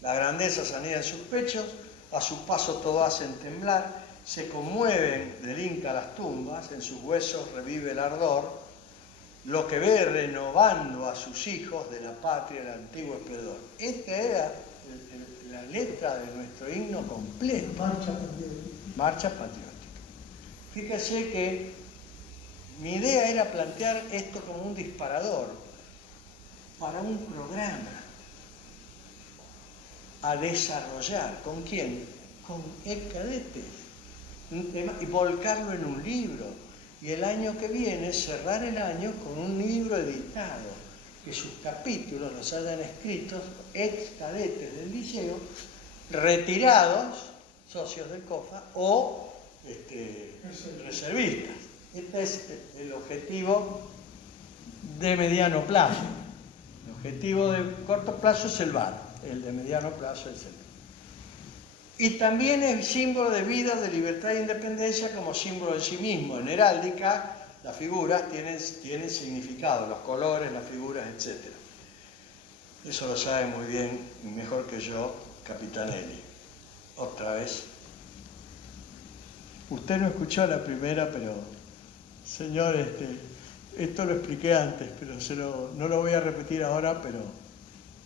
La grandeza se anida en sus pechos, a su paso todo hacen temblar, se conmueven del Inca las tumbas, en sus huesos revive el ardor, lo que ve renovando a sus hijos de la patria el antiguo esplendor. Esta era la letra de nuestro himno completo. Marcha patriótica. Fíjese que mi idea era plantear esto como un disparador para un programa a desarrollar. ¿Con quién? Con ex-cadetes. Y volcarlo en un libro. Y el año que viene, cerrar el año con un libro editado, que sus capítulos los hayan escrito ex-cadetes del liceo, retirados, socios del COFA, o reservistas. Este es el objetivo de mediano plazo. El objetivo de corto plazo es el VAR, el de mediano plazo es el VAR. Y también es símbolo de vida, de libertad e independencia como símbolo en sí mismo. En heráldica, las figuras tienen significado, los colores, las figuras, etc. Eso lo sabe muy bien, y mejor que yo, Capitanelli. Otra vez. Usted no escuchó la primera, pero, señor, esto lo expliqué antes, pero no lo voy a repetir ahora, pero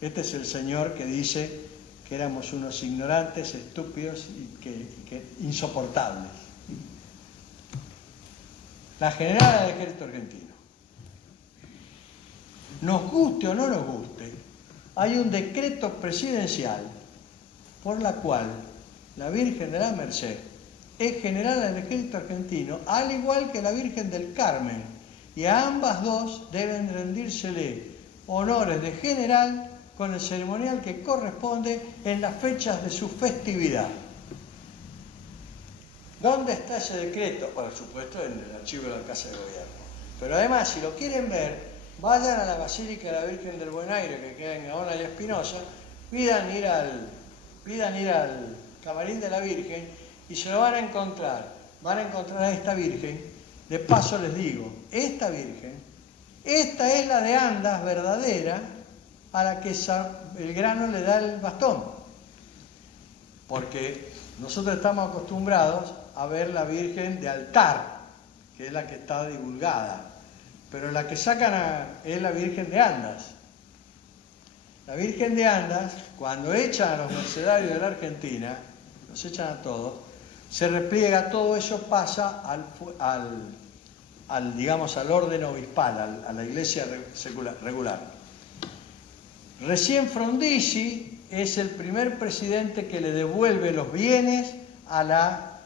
este es el señor que dice que éramos unos ignorantes, estúpidos y que insoportables. La generala del ejército argentino. Nos guste o no nos guste, hay un decreto presidencial por la cual la Virgen de la Merced es general del ejército argentino, al igual que la Virgen del Carmen, y a ambas dos deben rendírsele honores de general con el ceremonial que corresponde en las fechas de su festividad. ¿Dónde está ese decreto? Por supuesto, en el archivo de la Casa de Gobierno. Pero además, si lo quieren ver, vayan a la Basílica de la Virgen del Buen Aire, que queda en Gaona y Espinosa, pidan ir al Camarín de la Virgen y se lo van a encontrar. Van a encontrar a esta Virgen. De paso les digo, esta Virgen, esta es la de Andas verdadera, a la que Belgrano le da el bastón. Porque nosotros estamos acostumbrados a ver la Virgen de altar, que es la que está divulgada, pero la que sacan es la Virgen de Andas. La Virgen de Andas, cuando echan a los mercedarios de la Argentina, los echan a todos, se repliega, todo eso pasa digamos, al orden obispal, a la iglesia regular. Recién Frondizi es el primer presidente que le devuelve los bienes a la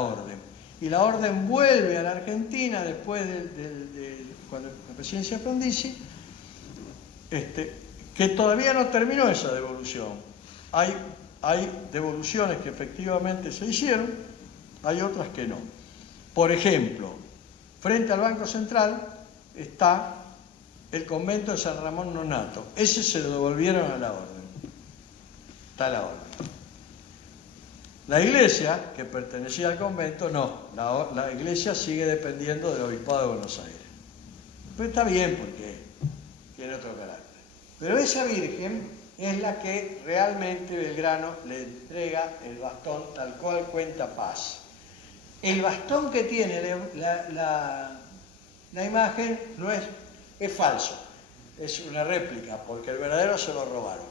orden. Y la orden vuelve a la Argentina después cuando la presidencia de Frondizi, que todavía no terminó esa devolución. Hay devoluciones que efectivamente se hicieron, hay otras que no. Por ejemplo, frente al Banco Central está el convento de San Ramón Nonnato. Ese se lo devolvieron a la orden. Está la orden. La iglesia, que pertenecía al convento, no. La iglesia sigue dependiendo del Obispado de Buenos Aires. Pero está bien porque tiene otro carácter. Pero esa Virgen es la que realmente Belgrano le entrega el bastón tal cual cuenta Paz. El bastón que tiene la imagen no es falso, es una réplica, porque el verdadero se lo robaron.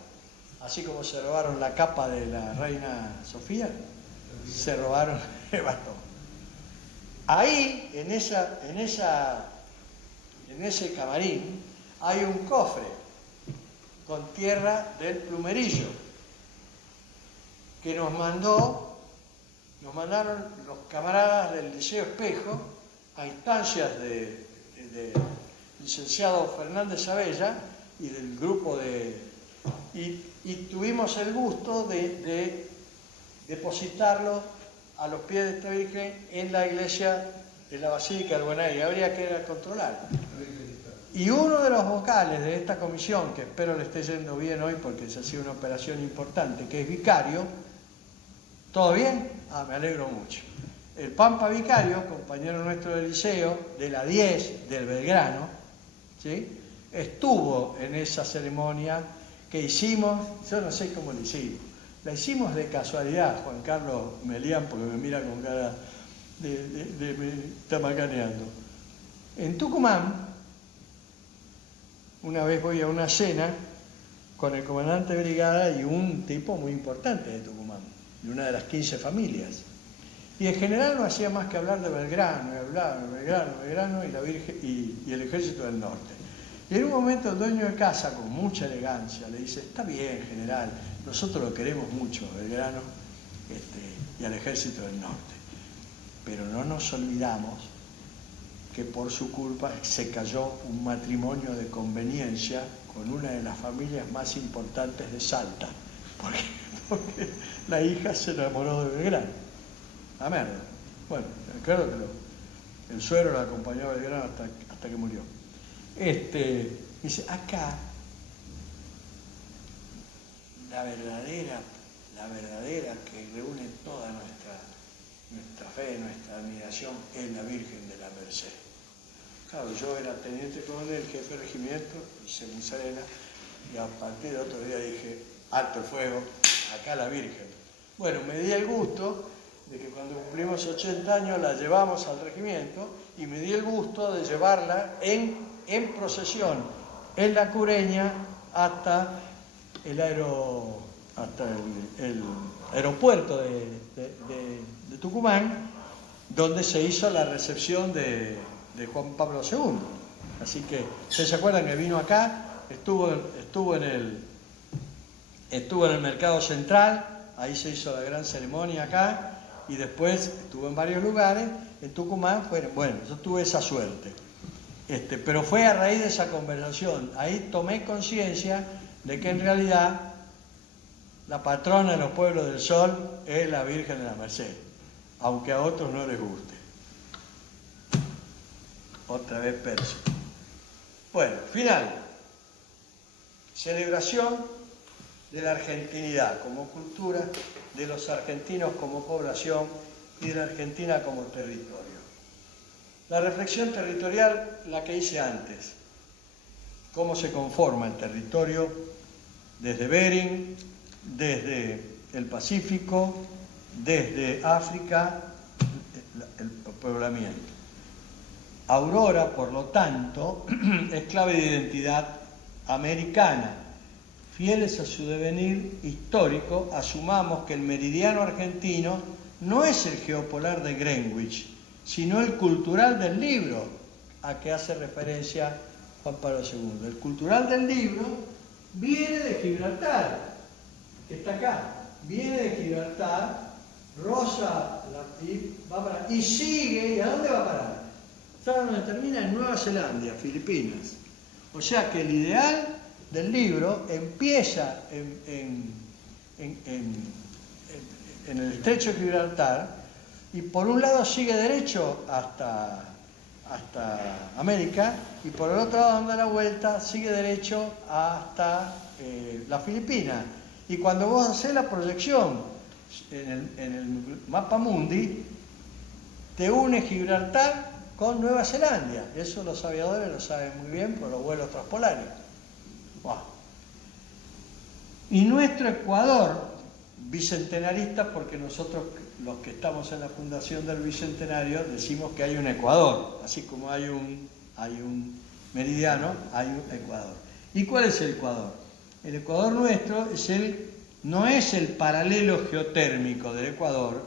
Así como se robaron la capa de la reina Sofía, se robaron el bastón. Ahí, en ese camarín, hay un cofre con tierra del Plumerillo, que nos mandaron los camaradas del Liceo Espejo a instancias del licenciado Fernández Abella y del grupo y tuvimos el gusto de depositarlo a los pies de esta Virgen en la iglesia de la Basílica del Buen Aire. Habría que controlar. Y uno de los vocales de esta comisión, que espero le esté yendo bien hoy porque se ha sido una operación importante, que es Vicario. ¿Todo bien? Me alegro mucho. El Pampa Vicario, compañero nuestro del liceo, de la 10 del Belgrano, ¿sí?, estuvo en esa ceremonia que hicimos, yo no sé cómo la hicimos de casualidad, Juan Carlos Melián, porque me mira con cara de me está macaneando. En Tucumán, una vez voy a una cena con el comandante de brigada y un tipo muy importante de Tucumán, de una de las 15 familias. Y en general no hacía más que hablar de Belgrano, y hablar de Belgrano y la Virgen y el Ejército del Norte. Y en un momento el dueño de casa, con mucha elegancia, le dice: está bien, general, nosotros lo queremos mucho, Belgrano y al Ejército del Norte, pero no nos olvidamos que por su culpa se cayó un matrimonio de conveniencia con una de las familias más importantes de Salta, porque la hija se enamoró de Belgrano. A merda. Bueno, claro que el suegro la acompañó a Belgrano hasta que murió. Dice, acá la verdadera que reúne toda nuestra fe, nuestra admiración, es la Virgen de la Merced. Claro, yo era teniente coronel, jefe de regimiento, hice mi serena, y a partir de otro día dije, alto el fuego, acá la Virgen. Bueno, me di el gusto de que cuando cumplimos 80 años la llevamos al regimiento y me di el gusto de llevarla en procesión en la Cureña hasta el aeropuerto de Tucumán, donde se hizo la recepción de Juan Pablo II. Así que, ¿ustedes se acuerdan que vino acá? Estuvo en el Mercado Central, ahí se hizo la gran ceremonia acá, y después estuvo en varios lugares. En Tucumán, bueno, yo tuve esa suerte. Pero fue a raíz de esa conversación, ahí tomé conciencia de que en realidad la patrona de los pueblos del sol es la Virgen de la Merced. aunque a otros no les guste. Otra vez Persia. Bueno, final. Celebración de la argentinidad como cultura, de los argentinos como población y de la Argentina como territorio. La reflexión territorial, la que hice antes. Cómo se conforma el territorio desde Bering, desde el Pacífico, desde África, el poblamiento. Aurora, por lo tanto, es clave de identidad americana. Fieles a su devenir histórico, asumamos que el meridiano argentino no es el geopolar de Greenwich, sino el cultural del libro, a que hace referencia Juan Pablo II. El cultural del libro viene de Gibraltar, que está acá, viene de Gibraltar, roza y sigue, ¿y a dónde va a parar? ¿Saben dónde termina? En Nueva Zelanda, Filipinas. O sea que el ideal del libro empieza en el estrecho de Gibraltar y por un lado sigue derecho hasta América y por el otro lado anda la vuelta, sigue derecho hasta las Filipinas. Y cuando vos hacés la proyección en el mapa mundi, te une Gibraltar con Nueva Zelanda. Eso los aviadores lo saben muy bien por los vuelos transpolares. Wow. Y nuestro Ecuador, bicentenarista, porque nosotros los que estamos en la fundación del Bicentenario decimos que hay un Ecuador, así como hay un meridiano, hay un Ecuador. ¿Y cuál es el Ecuador? El Ecuador nuestro no es el paralelo geotérmico del Ecuador,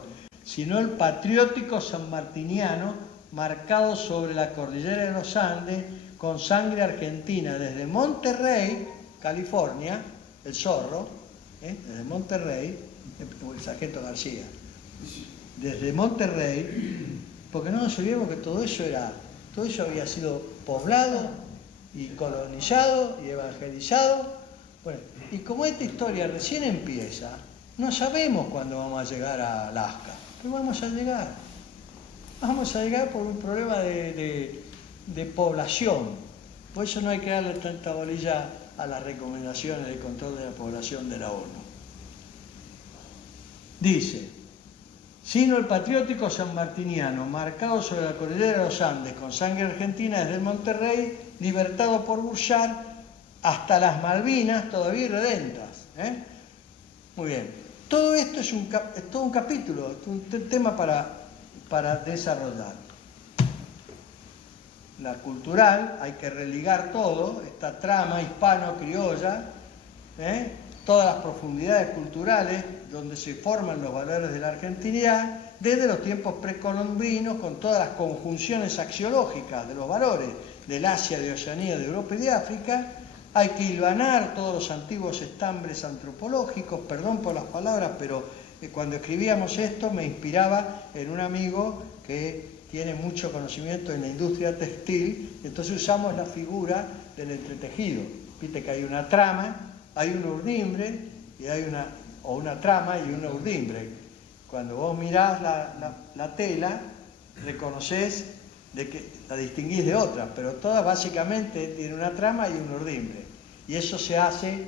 sino el patriótico sanmartiniano marcado sobre la cordillera de los Andes con sangre argentina desde Monterrey, California, el zorro, desde Monterrey, el sargento García, desde Monterrey, porque no nos olvidemos que todo eso había sido poblado y colonizado y evangelizado. Bueno, y como esta historia recién empieza, no sabemos cuándo vamos a llegar a Alaska, pero vamos a llegar. Vamos a llegar por un problema de población. Por eso no hay que darle tanta bolilla a las recomendaciones de control de la población de la ONU. Dice, sino el patriótico sanmartiniano, marcado sobre la cordillera de los Andes, con sangre argentina desde el Monterrey, libertado por Burchard, hasta las Malvinas, todavía irredentas. Muy bien. Todo esto es todo un capítulo, es un tema para desarrollar. La cultural, hay que religar todo, esta trama hispano-criolla, todas las profundidades culturales donde se forman los valores de la argentinidad, desde los tiempos precolombinos, con todas las conjunciones axiológicas de los valores del Asia, de Oceanía, de Europa y de África. Hay que hilvanar todos los antiguos estambres antropológicos, perdón por las palabras, pero cuando escribíamos esto me inspiraba en un amigo que tiene mucho conocimiento en la industria textil, entonces usamos la figura del entretejido. Viste que hay una trama, hay un urdimbre, y hay una trama y un urdimbre. Cuando vos mirás la tela, reconoces de que la distinguís de otra, pero todas básicamente tienen una trama y un urdimbre. Y eso se hace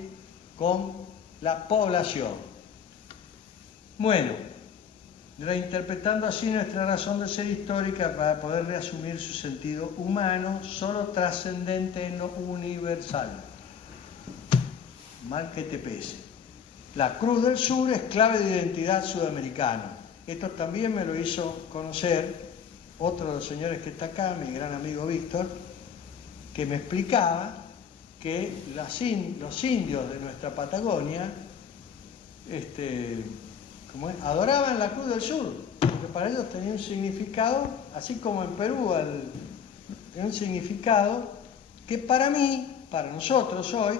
con la población. Bueno, reinterpretando así nuestra razón de ser histórica para poder reasumir su sentido humano, solo trascendente en lo universal. Mal que te pese. La Cruz del Sur es clave de identidad sudamericana. Esto también me lo hizo conocer otro de los señores que está acá, mi gran amigo Víctor, que me explicaba que los indios de nuestra Patagonia adoraban la Cruz del Sur, porque para ellos tenía un significado, así como en Perú tenía un significado que para mí, para nosotros hoy,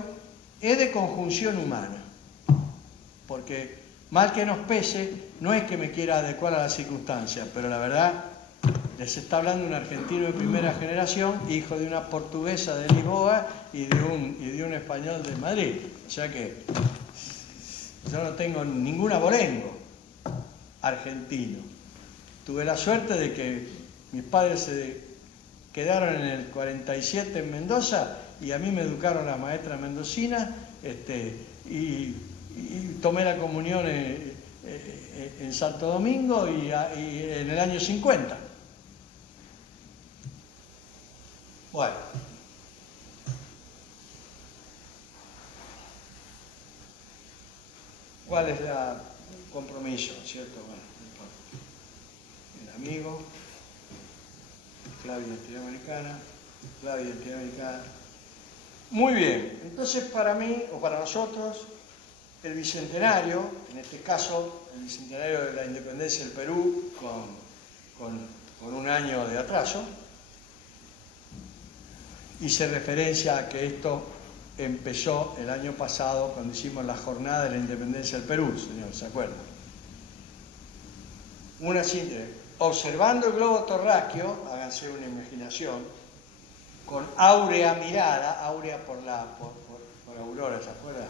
es de conjunción humana. Porque mal que nos pese, no es que me quiera adecuar a las circunstancias, pero la verdad, les está hablando un argentino de primera generación, hijo de una portuguesa de Lisboa y de un español de Madrid. O sea que yo no tengo ningún abolengo argentino. tuve la suerte de que mis padres se quedaron en el 47 en Mendoza y a mí me educaron las maestras mendocinas y tomé la comunión en Santo Domingo y en el año 50. Bueno. ¿Cuál es el compromiso, cierto? Bueno, el amigo, clave de identidad americana, clave de identidad americana. Muy bien, entonces para mí, o para nosotros, el bicentenario, en este caso, el bicentenario de la independencia del Perú, con un año de atraso, hice referencia a que esto empezó el año pasado cuando hicimos la jornada de la independencia del Perú, señor, ¿se acuerdan? Una síntesis. Observando el globo terráqueo, háganse una imaginación, con áurea mirada, áurea por Aurora, ¿se acuerdan?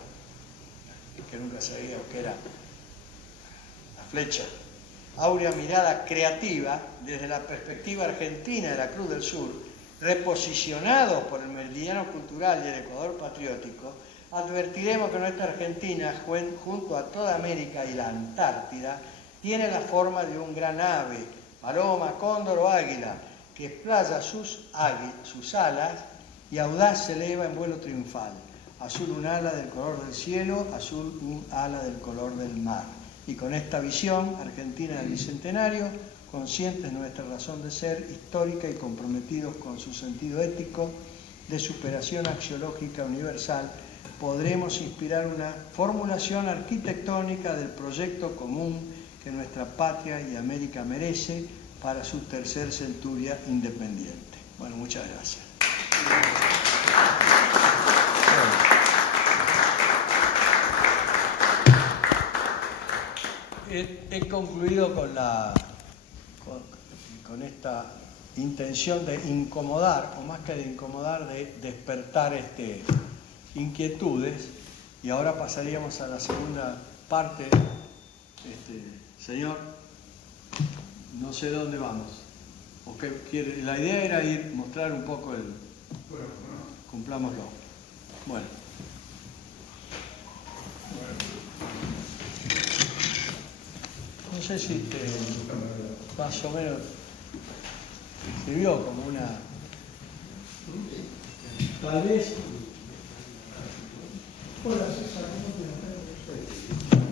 Que nunca sabía que era la flecha. Áurea mirada creativa desde la perspectiva argentina de la Cruz del Sur, reposicionados por el meridiano cultural y el Ecuador patriótico, advertiremos que nuestra Argentina, junto a toda América y la Antártida, tiene la forma de un gran ave, paloma, cóndor o águila, que explaya sus alas y audaz se eleva en vuelo triunfal. Azul un ala del color del cielo, azul un ala del color del mar. Y con esta visión argentina del Bicentenario, conscientes de nuestra razón de ser histórica y comprometidos con su sentido ético de superación axiológica universal, podremos inspirar una formulación arquitectónica del proyecto común que nuestra patria y América merece para su tercer centuria independiente. Bueno, muchas gracias. He concluido con esta intención de incomodar, o más que de incomodar, de despertar inquietudes, y ahora pasaríamos a la segunda parte. Señor, no sé dónde vamos. ¿O qué quiere? La idea era mostrar un poco el... Cumplámoslo. Bueno. No sé si más o menos sirvió como una... Tal vez... Hola, César, ¿cómo te llamas?